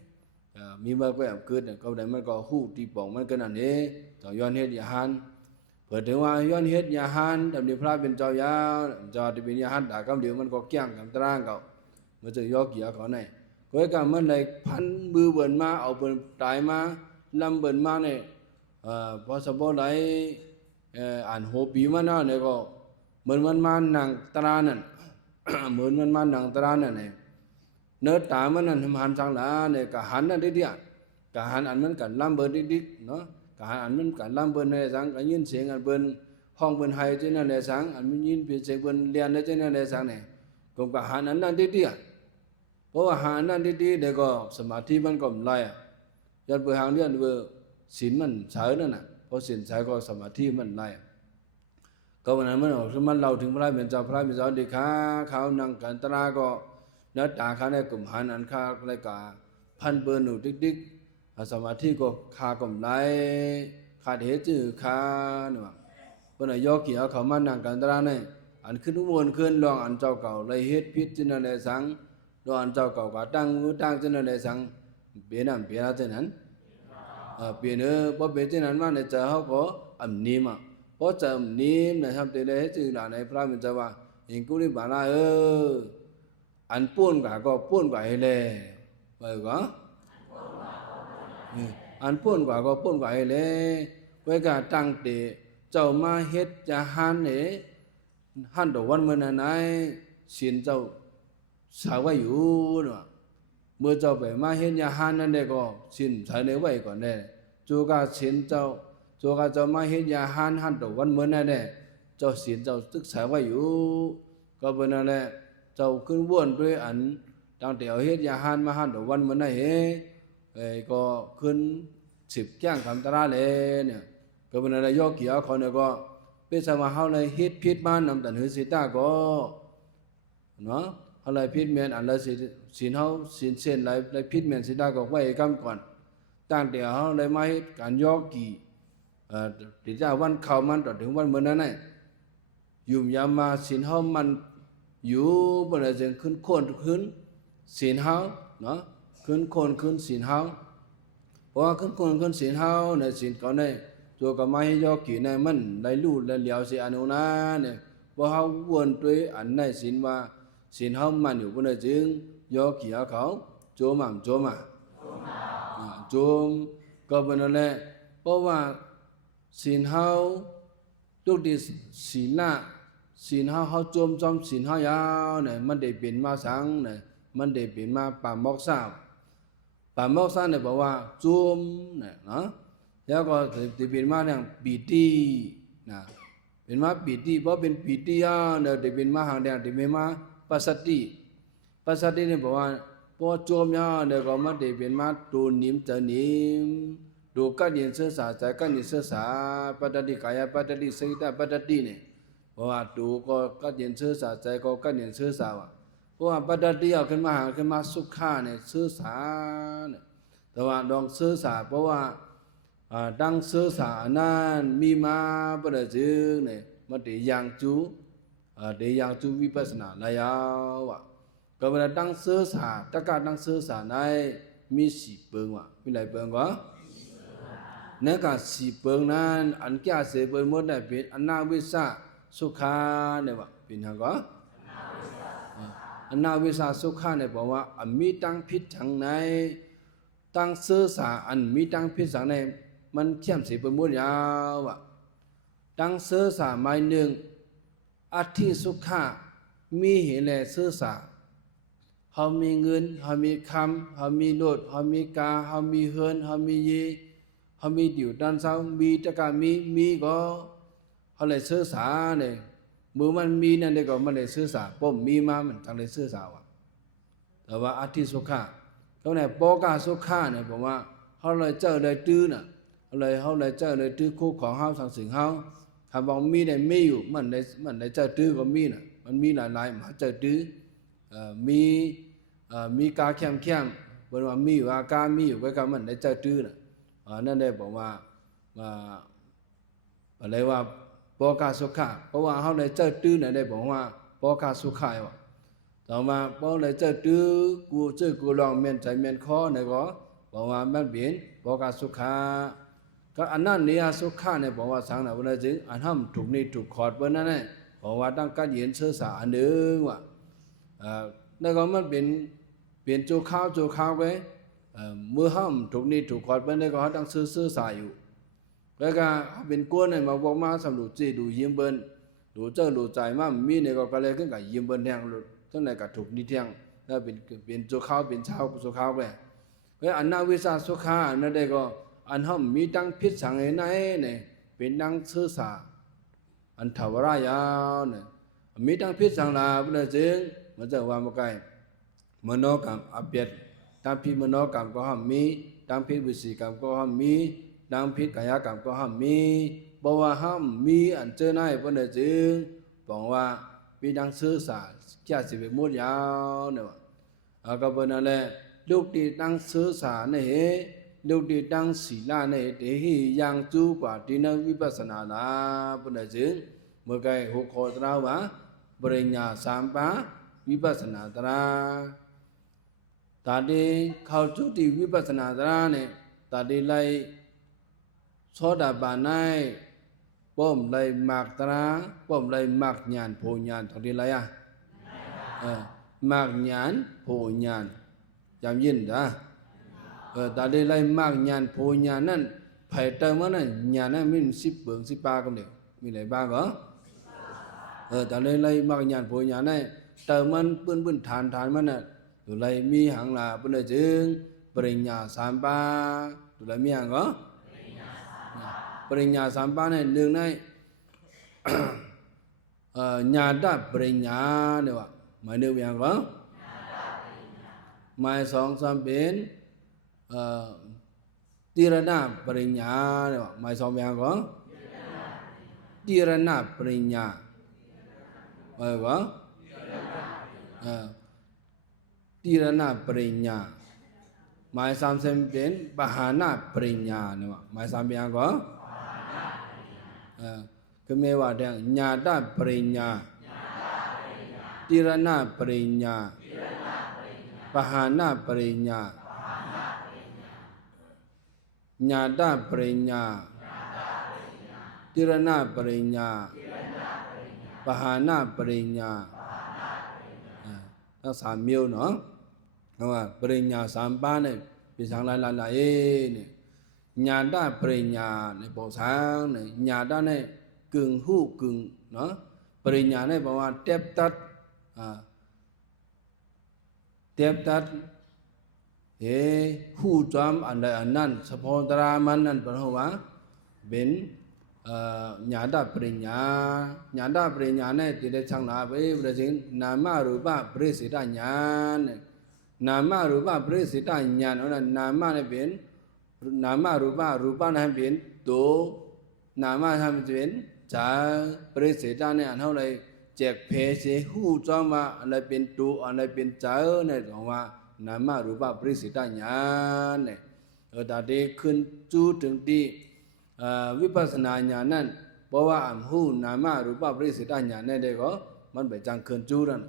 มีมาก็แอบคืดเนี่ยเขาได้มันก็หู้ที่ปองมันก็นั่นเองต่อย้อนเฮ็ดยาหันเปิดถึงว่าย้อนเฮ็ดยาหันแต่เดี๋ยวพระเป็นเจ้ายาวที่เป็นยาหันด่าคำเดียวมันก็เกี้ยงคำตรางเขามันจะย่อเกี่ยวเขาไหน ก็ก็มันได้พันมือเบิ่นมาเอาเบิ่นตายมาลำเบิ่นมาเนี่ยพอสบไหลอ่านโหปีมาเนาะเนี่ยก็เหมือนมันมาหนังตรานั่น เหมือนมันมาหนังตรานั่นเนี่ยเนื้อตามันนั่นหันจังละเนี่ยกะหันนั่นดิอ่ะกะหันอันมันกันลำเบิ่นดิเนาะกะหันอันมันกันลำเบิ่นในสังก็ยินเสียงอันเบิ่นห้องเบิ่นไห้เจ้านั่นในสังอันมันยินเสียงเบิ่นเรียนในเจ้านั่นในสังเนี่ยก็กะหันอันนั้นดิอ่ะเพราะว่าหาอันนั้นดิเดี๋ยวก็สมาธิมันก็ไหลอ่ะยันเบื่อหางเรียนเบื่อศีลมันใช้นั่นน่ะพอศีลใช้ก็สมาธิมันไหลก็วันนั้นมันเราถึงพระเป็นเจ้าพระเป็นเจ้าเด็กเขานั่งกันตราก็นัดตาเขาในกลุ่มหันอันข้าอะไรกาพันเบอร์หนูดิกสมาธิก็คากลุ่มไหลขาดเหตุจื้อคาเนี่ยวันนั้นยกเกี่ยวเขามานั่งกันตราเนี่ยอันขึ้นวนขึ้นลองอันเจ้าเก่าเลยเหตุพิษจินอะไรสังลองอันเจ้าเก่าก็ตั้งจินอะไรสังเปลี่ยนนั่นเปลี่ยนอะไรนั้นเปลี่ยนพอเปลี่ยนจินนั้นมาเนี่ยเจ้าเขาก็อันนี้มาพอจะนิ่มนะครับแต่เลยจึงหลานในพระมันจะว่าเองกุลิบาลาอันป้วนกว่าก็ป้วนกว่าให้เลยไปก่อนอันป้วนกว่าก็ป้วนกว่าให้เลยไว้ก็ตั้งเตะเจ้ามาเฮ็ดจะหันเนี่ยหันดอกวันเมื่อนั้นไหนสินเจ้าสาวไว้อยู่เนาะเมื่อเจ้าไปมาเฮ็ดจะหันนั่นเด็กก็สินใช้ในไว้ก่อนเนี่ยจูกาสินเจ้าตัวก็จะมาเห็นยาหันตัววันเหมือนนั่นแหละเจ้าศีลเจ้าศึกษาไว้อยู่ก็เป็นนั่นแหละเจ้าขึ้นบ้วนด้วยอันตั้งแต่เอาเห็นยามาหันตัววันเหมือนนั่นก็ขึ้น10แก้งคำตราเลยเนี่ยก็เป็นนั่นแหละยกเกี่ยวเขาเนี่ยก็เป็นสมาเฮาเลยเฮ็ดพิษมานำแต่หือสิตาก็เนาะเฮาเลยพิษแม่นอันละศีลเฮาศีลเส้นเลยพิษแม่นสิตาก็ไว้กำก่อนตั้งแต่เฮาเลยมาเฮ็ดการยกกี่ที่จะวันเข้ามันต่อถึงวันเมื่อนั้นน่ะยุ่มยามมาศีลเฮามันอยู่บ่ได้จึงขึ้นโคนขึ้นศีลเฮาเนาะขึ้นโคนขึ้นศีลเฮาเพราะว่าขึ้นโคนขึ้นศีลเฮาในศีลเขาในตัวก็มาให้ยอกกี่ในมันได้รู้ได้เหลียวสิอนุนะเนี่ยบ่เฮาวนด้วยอันในศีลว่าศีลเฮามันอยู่บ่ได้จึงยอกกี่เขาโจมโจมก็เป็นนั่นแหละเพราะว่าศีลเฮาทุกที่ศีลละศีลเฮาโจมศีลเฮายาวเนี่ยมันได้เป็นมาสังเนี่ยมันได้เป็นมาปามอกซาเนี่ยบอกว่าโจมเนี่ยเนาะแล้วก็ได้เป็นมาอย่างปีตินะเป็นมาปีติเพราะเป็นปีติเนี่ยได้เป็นมาหางแดงได้เป็นมาปัสสัตติเนี่ยบอกว่าพอโจมเนี่ยก็มันได้เป็นมาตูนิมเจนิมดูกัดยินเสือสาใจกัดยินเสือสาปัตติกายปัตติสหิตาปัตติเนี่ยเพราะว่าดูก็กัดยินเสือสาใจก็กัดยินเสือสาวะเพราะว่าปัตติเอาขึ้นมาหาขึ้นมาสุขาเนี่ยเสือสาเนี่ยแต่ว่าดองเสือสาเพราะว่าดังเสือสานั้นมีมาประเดี๋ยวเนี่ยมันเดียงจูวิปัสสนาลายาวะก็เวลาดังเสือสาตะการดังเสือสาในมีสีเปิงวะมีหลายเปิงวะนั่นก็สีเปิงนั้นอันแก่เสเปิงหมดได้เป็นอนาวิสาสุขาเนี่ยวะเป็นยังก็อนาวิสาสุขาเนี่ยบอกว่ามีตั้งพิษทางในตั้งเสือสาอันมีตั้งพิษทางในมันเทียมเสเปิงหมดยาววะตั้งเสือสาหมายหนึ่งอธิสุขามีเหตุแลเสือสาเฮามีเงินเฮามีคำเฮามีรถเฮามีกาเฮามีเฮือนเฮามียีเฮามีดิวดันเซามีตะกามีก็เฮาเลยเสื้อสาเนี่ยมือมันมีนั่นเด็กก็มันเลยเสื้อสาป้อมมีมามันจังเลยเสื้อสาวะแต่ว่าอธิสุขาเขาเนี่ยปอกาสุขาเนี่ยบอกว่าเฮาเลยเจอเลยตื้อน่ะเฮาเลยเจอเลยตื้อคู่ของเฮาสังสิงเฮาคำบอกมีเนี่ยมีอยู่มันเลยเจอตื้อก็มีน่ะมันมีหลายๆมาเจอตื้อมีกาเข้มบนว่ามีอยู่อาการมีอยู่ก็มันได้เจอตื้อน่ะนั่นได้บอกว่าอะไรว่าปอกาสุขะเพราะว่าเขาได้เจอตื้อน่ะได้บอกว่าปอกาสุขะว่ะต่อมาพอได้เจอตื้อกูลองเมียนใจเมียนคอเนี่ยก็บอกว่ามันเป็นปอกาสุขะก็อันนั้นเนี่ยสุขะเนี่ยบอกว่าสังน่ะวันนั้นจึงอันห้ามถูกนี่ถูกขอดวันนั้นเนี่ยบอกว่าตั้งการเย็นเชื้อสาอันหนึ่งว่ะแล้วก็มันเป็น เป็นโจข้าวไปมือห้ามถูกนี่ถูกขอดไปได้ก็เขาตั้งซื้อสายอยู่แล้วก็เป็นก้นเนี่ยมาบอกมาสำรวจจีดูยิ้มเบิ้นดูเจ้าดูใจมามีเนี่ยก็เลยขึ้นกับยิ้มเบิ้นแทงทั้งในกับถูกนี่แทงแล้วเป็นโจข้าวเป็นเช้าโจข้าวไปเพราะอันนาวิสาสุขานั่นได้ก็อันห้ามมีตั้งพิษสังเไหนเนี่ยเป็นตั้งซื้อสาอันถาวรายาวเนี่ยมีตั้งพิษสังลาเป็นจึงมันจะว่ามาไกลมโนกรรมอเปียดตั้งพิษมโนกรรมก็ห้ามมีตั้งพิษวิสีกรรมก็ห้ามมีตั้งพิษกายกรรมก็ห้ามมีบอกว่าห้ามมีอันเจอหน้าเป็นจึงบอกว่ามีตั้งซื้อสาแค่สิบมุดยาวเนี่ยว่าก็เป็นอะไรลูกที่ตั้งซื้อสาเนี่ยลูกที่ตั้งศีลเนี่ยเดี๋ยวยังจูกว่าที่นั่งวิปัสสนาลาเป็นจึงเมื่อไงหัวข้อตราว่าปริญญาสามปาวิปัสสนาตราตาดีเข้าจุดที่วิปัสสนาตราเนี่ยตาดีไล่โสดาบันได้ป้อมไล่มากตราป้อมไล่มากญาณโพญาณตาดีไล่มากญาณโพญาณจำยินจ้ะตาดีไล่มากญาณโพญาณนั่นไผ่เติมว่านั่นญาณนั่นมี10 กันเดียวมีหลายบ้างเหรอตาดีไล่มากญาณโพญาณนั่นเติมมันปื้นฐานมันน่ะตัวไล่มีหังลาเป็นจึงปริญญาสามปาตัวไล่มีหังเหรอปริญญาสามปาเนี่ยหนึ่งในญาณปริญญาเนี่ยว่าหมายถึงอย่างเหรอหมายสองสามเป็นตีรณะปริญญาเนี่ยว่าหมายสองอย่างเหรอตีรณะปริญญาเหรอตีรณะปริญญาหมายสามเซมเป็นปหานะปริญญาเนี่ยว่าหมายสามอย่างเหรอก็ไม่ว่าเรื่องญาณปริญญาตีรณะปริญญาปหานะปริญญาญาณปริญญาตีรณะปริญญาปหานะปริญญาทั้งสามမျိုးเนาะว่าปริญญาสามป้าเนี่ยเป็นสังลาเนี่ยญาณปริญญาเนี่ยบอกสังเนี่ยญาณเนี่ยกึ่งหูกึ่งเนาะปริญญาเนี่ยบอกว่าเต็บตัดเต็บตัดหูจอมอันใดอันนั้นสะพอนตรามันนั่นเป็นหัวเป็นญาณปริญญาญาณปริญญาเนี่ยติดช่างลาไปประจิงนามารูปะปริสิตาญาณนามารูปะปริสิตาญาณนั่นนามาเนี่ยเป็นนามารูปะเนี่ยเป็นตัวนามาทำเป็นจ่าปริสิตาเนี่ยอันเท่าไรแจกเพเสหูจอมว่าอะไรเป็นตัวอะไรเป็นจ่าเนี่ยของว่านามารูปะปริสิตาญาณเนี่ยแต่เด็กขึ้นจูถึงที่วิปัสสนาญาณนั่นเพราะว่าหูนามารูปะปริสิตาญาณเนี่ยเด็กก็มันไปจังขึ้นจูนั่น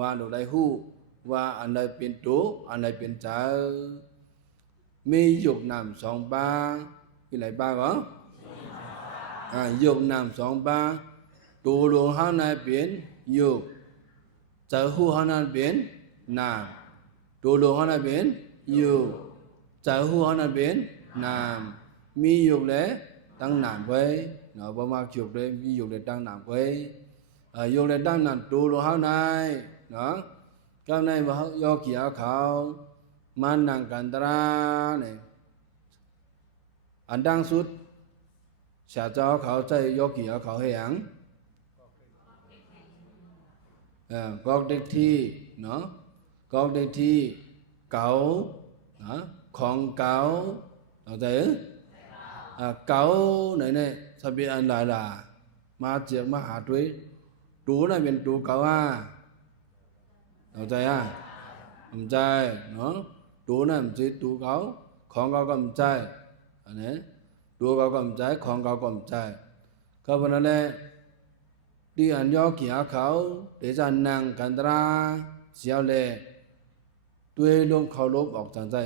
ว่าดูได้หูว่าอันใดเป็นตัวอันใดเป็นจ่ามีหยกนามสองปาที่ไหนปาก็หยกนามสองปาตัวหลวงห้านั้นเป็นหยกจ่าหูห้านั้นเป็นนามตัวหลวงห้านั้นเป็นหยกจ่าหูห้านั้นเป็นนามมีหยกเลยตั้งนามไว้เนาะประมาณหยกเลยมีหยกเลยตั้งนามไว้หยกเลยตั้งนามตัวหลวงห้านั้นเนาะก็ในว่าโยกีอาเขามานังกันตราเนี่ยอันดังสุดชาเจ้าเขาใจโยกีอาเขาให้ยังกอกเด็กที่เนาะกอกเด็กที่เก่าของเก่าเอาใจเก่าเนี่ยสเปียนหลายมาเจียมาหาด้วยตัวนั่นเป็นตัวเก่าเอาใจkhôngใจเนาะตัวนั่นจะตัวเขาของเขาก็ไม่ใจอันนี้ตัวเขาก็ไม่ใจของเขาก็ไม่ใจก็เพราะนั้นแหละที่อันยอกี่อาเขาเดี๋ยวจะนั่งกันตราเสียวเลยตัวลมเขาลมออกจากใจ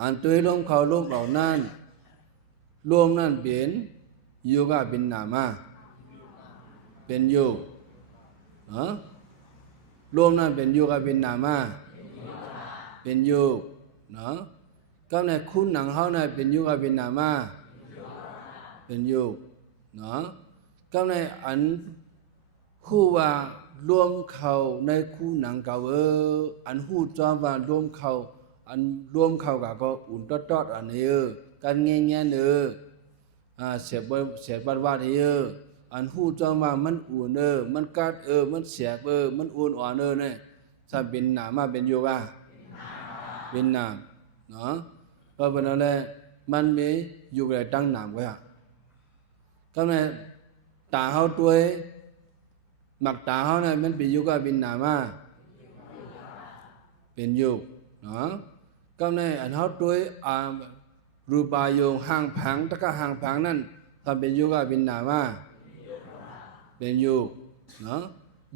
อันตัวลมเขาลมออกนั่นรวมนั่นเป็นโยกะเป็นนามาเป็นโย รวมนั่นเป็นโยกเป็นนามาเป็นโยกเนาะก็ในคุณหนังเฮานั่นเป็นโยกเป็นนามาเป็นโยกเนาะก็ในอันคู่ว่ารวมเข้าในคู่หนังเก่าอันหู้จอมว่ารวมเข้าอันรวมเข้าก็อุ่นตอดๆอันนี้กันเงี้ยๆเสียบวัดอันหู้จอมว่ามันอุ่นมันกัดมันเสียบมันอุ่นอ่อนเนี่ยถ้าเป็นนามาเป็นโยกเป็นนามเนาะเพราะเป็นอะไรมันมีอยู่ในตั้งนามไว้ก็ในตาเฮาตัวหมักตาเฮาเนี่ยมันเป็นโยกเป็นนามาเป็นโยกเนาะก็ในอันเฮาตัวรูปายงห่างผังตะกะห่างผังนั่นถ้าเป็นโยกเป็นนามาเป็นโยกเนาะ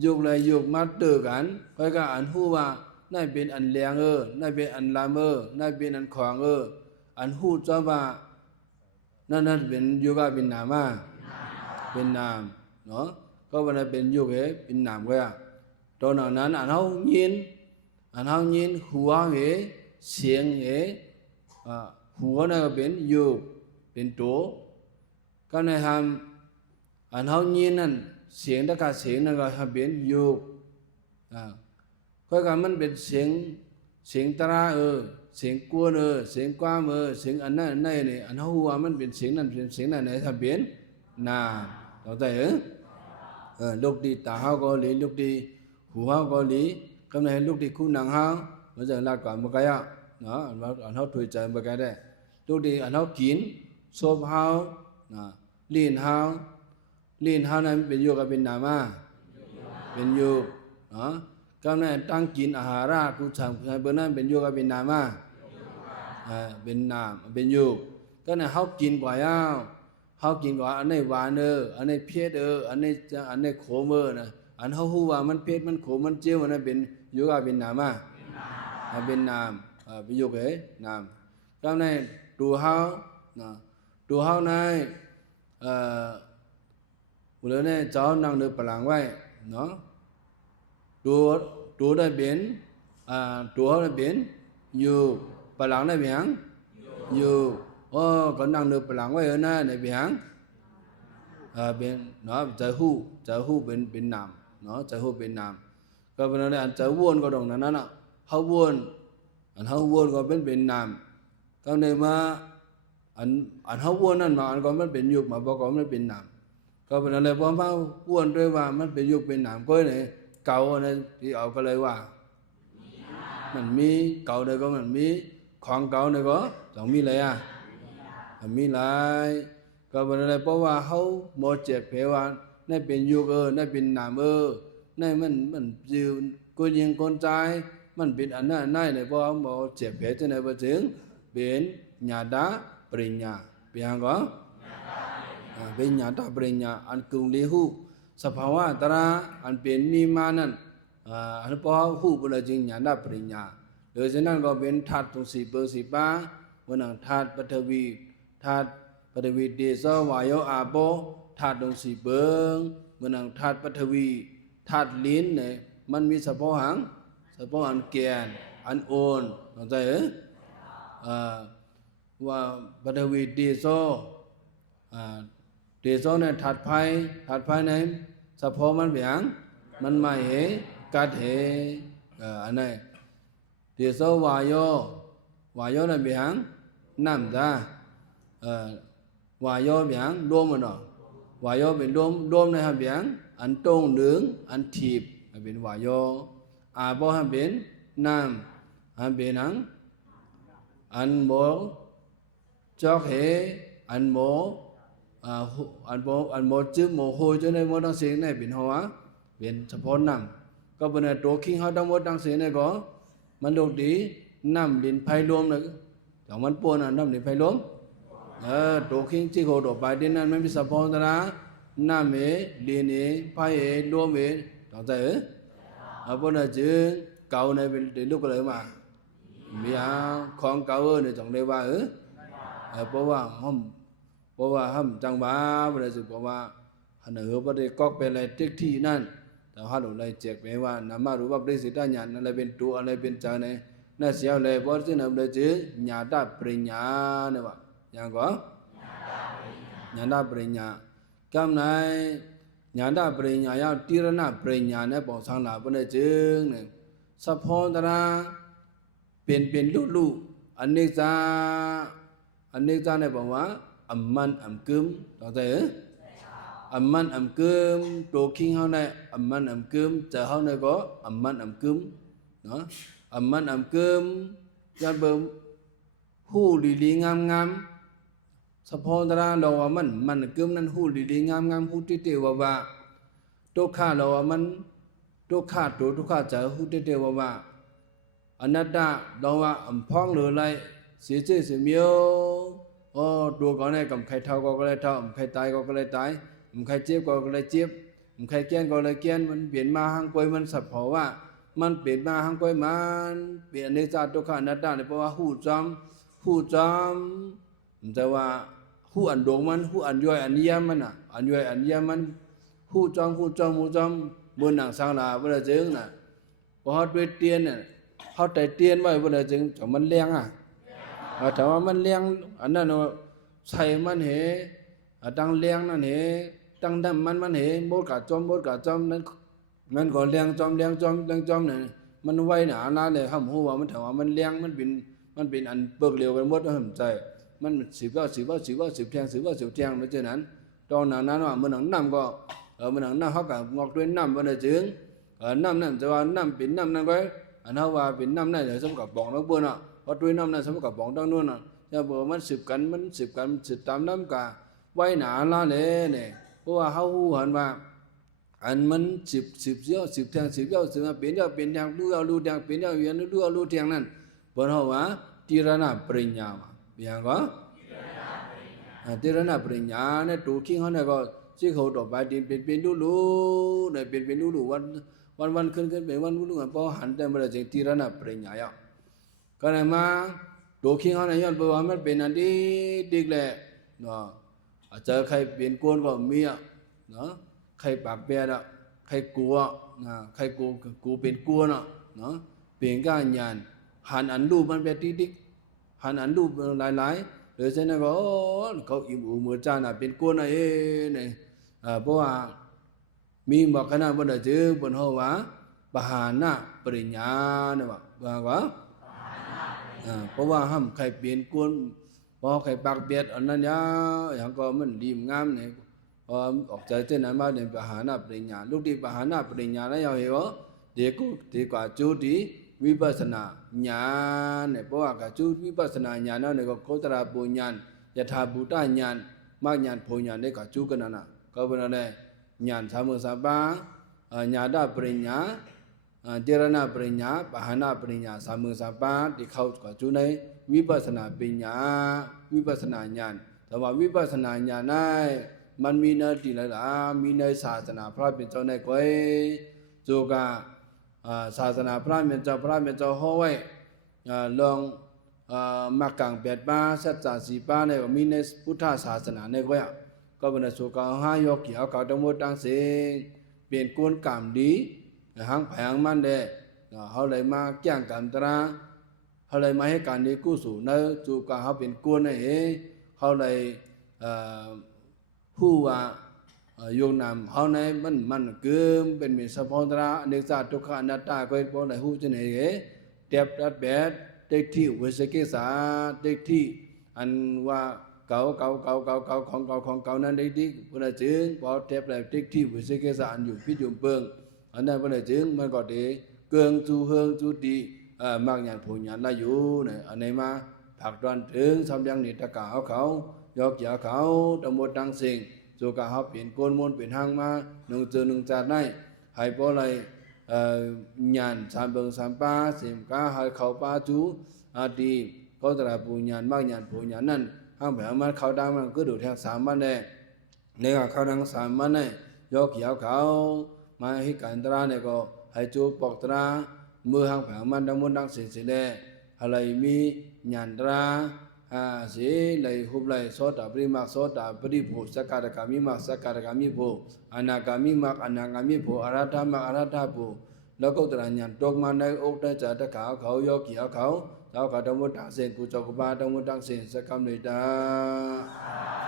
โยกเลยโยกมาเตอกันค่อยก็อันฮู้ว่านั่นเป็นอันแรงนั่นเป็นอันลามนั่นเป็นอันขวางอันฮู้จ้าว่านั่นเป็นโยกเป็นนามาเป็นนามเนาะก็วันนั้นเป็นโยกเป็นนามก็ตอนนั้นอันเฮายินหัวเสียงหัวนั่นก็เป็นโยกเป็นโตก็ในทำอันเฮายินนั่นเสียงตะกะเสียงนั่นก็เป็นโยกค่อยกันมันเป็นเสียงตราเสียงกวนเสียงกว้ามเสียงอันนั้นนี่อันเฮาว่ามันเป็นเสียงนั้นเป็นเสียงนั้นถ้าเป็นนาเข้าใจลูกดีตาเฮาก็หลีลูกดีหูเฮาก็หลีกำในลูกดีคู่หนังเฮามันจะลาดก่อนบ่กะเนาะอันเฮาถวยใจบ่กะได้ลูกดีอันเฮากินซบเฮาลิ้นเฮานั้นเป็นโยกเป็นนามาเป็นโยกเนาะก็ในตั้งกินอาหารกุศลเบอร์นั้นเป็นโยกเป็นนามาเป็นนามเป็นโยกก็ในเฮากินกว่าเฮากินกว่าอันนี้หวานอันนี้เผ็ดอันนี้ขมนะอันเฮาฮู้ว่ามันเผ็ดมันขมมันเจียวนั่นเป็นโยกเป็นนามาเป็นนามเป็นโยกนามก็ในตัวเฮาตัวเฮาในบุรุษเนี่ยเจ้านั่งเดือปลังไว้เนาะตัวได้เป็นตัวได้เป็นอยู่ปลังได้เพียงอยู่ก็นั่งเดือปลังไว้นะในเพียงเป็นเนาะใจหู้เป็นนามเนาะใจหู้เป็นนามก็เป็นอะไรอันใจวนก็ตรงนั้นน่ะเฮาวนอันเฮาวนก็เป็นนามก็ในมาอันเฮาวนนั่นมาอันก็มันเป็นยุคมาบอกก็มันเป็นนามก็เป็นอะไรพอมาอ้วนด้วยว่ามันเป็นยุคเป็นนามก็เนี่ยเก่าเนี่ยที่เอาก็เลยว่ามันมีเก่าเนี่ยก็มันมีของเก่าเนี่ยก็ต้องมีอะไรมีหลายก็เป็นอะไรเพราะว่าเขาโมเจ็บเพว่านั่นเป็นยุคนั่นเป็นนามนั่นมันยืนก็ยิงคนใจมันเป็นอันนั้นเนี่ยเพราะโมเจ็บเพจะในประจึงเป็นญาตาปริญญาเพียงก็เป็นญาตาปริญญาอันกุงลีหูสภาวะตระอันเป็นนิมานั้นอันพอหูบุญจึงญาตาปริญญาโดยฉะนั้นก็เป็นธาตุสีเปอร์สีป้าวันนั้นธาตุปฐวีเดชวายโยอาโปธาตุสีเบิงวันนั้นธาตุปฐวีธาตุลิ้นเนี่ยมันมีสภาวะอันแก่นอันโอนเข้าใจว่าปฐวีเดชเนี่ยธาตุไฟในสภาวะมันเบียงมันไม่กัดอันนั้นเดชวายโยเนี่ยเบียงน้ำตาวายโยเบียงรวมมันเนาะวายโยเป็นรวมในหับเบียงอันตรงเหลืองอันถีบเป็นวายโยอาโปหับเป็นน้ำหับเป็นอันโมจอกอันโมอันโมจื้อโมโหจนในโมดังเสียงในเป็นหัวเป็นเฉพาะน้ำก็เป็นตัวคิงเขาดังโมดังเสียงในก็มันดูดีน้ำดินไผ่รวมเลยแต่มันปนน้ำดินไผ่รวมตัวคิงที่เขาตัวไปดินนั้นไม่มีสภาพนะน้ำดินไผ่รวมต่างใจปนจื้อเก่าในเป็นลูกเลยมามีของเก่าเนี่ยจังเลยว่าเพราะว่าห้ามจังบ้าอะไรสิเพราะว่าหันเหอประเดี๋ยวก็เป็นอะไรทิกที่นั่น แต่ฮัลโหลเลยเจ็กไปว่านามารูปปริสิตญาณอะไรเป็นตัวอะไรเป็นใจเนี่ยนั่นเสียเลยพอที่นั่นเลยจื้อญาตปริญญาเนี่ยว่าอย่างก็ญาตปริญญากำไรญาตปริญญา要တိရဏပရိညာနဲ့ပေါ်ဆောင်လာဘုနဲ့จื้อเนี่ยสะพอนตราเป็นลุอเนกซาเนี่ยบอกว่าอัมมันอัมกึมต่อใจอัมมันอัมกึมตัวคิงเขาเนี่ยอัมมันอัมกึมเจอเขาเนี่ยก็อัมมันอัมกึมเนาะอัมมันอัมกึมจะเบิ่มหูลีงามสะพอนตราเราว่ามันกึมนั้นหูลีงามหูติเตว่าทุกข้าเราว่ามันทุกข้าตัวทุกข้าเจอหูติเตว่าอนัตตาเราว่าอัมพองหรืออะไรเสียชื่อเสียเมียวตัวก่อนเนี่ยกับใครเท่าก็เลยเท่าใครตายก็เลยตายใครเจ็บก็เลยเจ็บใครแก่นก็เลยแก่นมันเปลี่ยนมาหังกวยมันสับเพราะว่ามันเปลี่ยนมาหังกวยมันเปลี่ยนในศาสตร์ทุกข้าอนัตตาเนี่ยเพราะว่าหูจำแต่ว่าหูอันโดมันหูอันย่อยอันเยี่ยมมันอ่ะอันย่อยอันเยี่ยมมันหูจำบนหนังสังลาเวลาเจอน่ะพอเขาด้วยเตียนเนี่ยเขาแต่เตียนไว้เวลาจึงจะมันเลี้ยงอ่ะแต่ว่ามันเลี้ยงอันนั้นใส่มันเหตั้งเลี้ยงนั่นตั้งดำมันหมดกะจอมนั้นมันก็เลี้ยงจอมเนี่ยมันไว้หนาหน้าเลยครับหัวมันถามว่ามันเลี้ยงมันเป็นอันเบิกเร็วกันหมดนะผมใจมันสิบแทงไม่ใช่นั้นตอนนั้นว่ามันหนังน้ำก็มันหนังน้ำเขากับงอกด้วยน้ำวันเดือนน้ำนั่นจะว่าน้ำเป็นน้ำนั่นก็อันเขาว่าเป็นน้ำนั่นเดี๋ยวสมกับบ่องแล้วบ้วนอ่ะพอด้วยน้ำนั่นสมกับบ่องตั้งนู่นอ่ะจะบอกมันสืบกันสืบตามน้ำกาไว้หนาละเลยเนี่ยเพราะว่าเขาหูหันว่าอันมันสืบเยอะสืบแทงสืบมาเป็นแทงรู้แทงเป็นเวียนรู้แทงนั่นบนเขาว่าติรณปริญญามาเบียงก็ติรณปริญญาเนี่ยตัวคิงเขาเนี่ยก็ชื่อเขาต่อไปเป็นรู้เนี่ยเป็นรู้วันขึ้นเป็นวันรู้กันพอหันแต่เมื่อจึงติรณปริญญาอ่ะก็เลยมาตัวคิงเขาเนี่ยย้อนไปว่ามันเป็นอันที่ดีแหละเนาะเจอใครเป็นกวนก็มีอ่ะเนาะใครปากเปียอ่ะใครกลัวนะใครกูเป็นกวนอ่ะเนาะเป็นก้านยานหันอันรูปมันเป็นติ๊กหันอันรูปหลายๆเลยเช่นนั้นก็เขาอิ่มอูมือจาน่ะเป็นกวนอ่ะเนี่ยเพราะว่ามีบอกขนาดบนเดือบนหัวปหานะปริญญาเนี่ยว่าเพราะว่าห้ามใครเปลี่ยนกวนพอใครปากเบียดอันนั้นอย่างก็มันดีงามเนี่ยพอออกใจเจ้านั้นมาเนี่ยปหานะปริญญาลูกที่ปหานะปริญญาแล้วยังเหรอเด็กกูดีกว่าจูดีวิปัสสนาญาณเนี่ยเพราะว่ากับจูวิปัสสนาญาณนั่นเนี่ยก็โคตรปุญญาณยถาภูตญาณมากญาณโพญาณเนี่ยกับจูกันน่ะก็เป็นอะไรญาณสามมือสามปาญาณปริญญาเจรณปริญญาปหานะปริญญาสามมือสามปาที่เขากับจูในวิปัสสนาปัญญาวิปัสสนาญาณแต่ว่าวิปัสสนาญาณนั้นมันมีในที่ไหนล่ะมีในศาสนาพระเป็นเจ้าในก้อยจูกาศาสนาพระเป็นเจ้าห้อไว้ลองมักกังเปียดป้าสัจจะสีป้าเนี่ยมีในพุทธศาสนาในก้อยก็เป็นสุกาห้ายกเกี่ยวกับทั้งหมดทั้งสิ้นเป็นกวนกรรมดีหางแผงมันเด้เขาเลยมาแก้งกันตราเขาเลยมาให้การนี้กู้สู่ในจูกาเขาเป็นกวนนี่เขาเลยผู้ว่าโยนำเขาในมันเกิมเป็นมีสะพอนตราเนกษาทุกขานัตตาก็เป็นอะไรหูจะไหนเทียบรัดแบบเด็กที่เวสเกษาเด็กที่อันว่าเก่าของเก่านั้นได้ดีเวลาจึงพอเทียบแบบเด็กที่เวสเกษาอันอยู่พิจุมเปิงอันนั้นเวลาจึงมันก็ดีเกิงจูเฮิงจูดีมากญาณผู้ญาณละอยู่เนี่ยอันไหนมาผักดอนถึงสำยังนิตกาเขายกยาเขาทั้งหมดทั้งสิ่งจูกาเขาเปลี่ยนโกนมนเปลี่ยนหางมาหนึ่งเจอหนึ่งจัดได้ให้เพราะอะไรญาณสามเบิงสามป้าสิมก้าให้เขาป้าจูอาดีเขาตระปูญาณมากญาณผู้ญาณนั่นห้ามแบบมันเขาดังมันก็ดูแทงสามมันเนี่ยเนี่ยเขาดังสามมันเนี่ยยกยาเขามาให้การตราเนี่ยก็ให้จูปอกตรามือหางแผงมันดังมนดังสิ่งสิ่งใดอะไรมีญาณตรา เสเลยหุบเลยโสตปริมาโสตปริภูสกการกามิมักสกการกามิภูอนาคามิมักอนาคามิภูอรัตถมักอรัตถภูแล้วก็ตระหนักตกมาในอกได้จัดข่าวเขาโยกีเขาเจ้าขาดมุตังเสกุจกบาดมุตังเสสกรรมเลยดา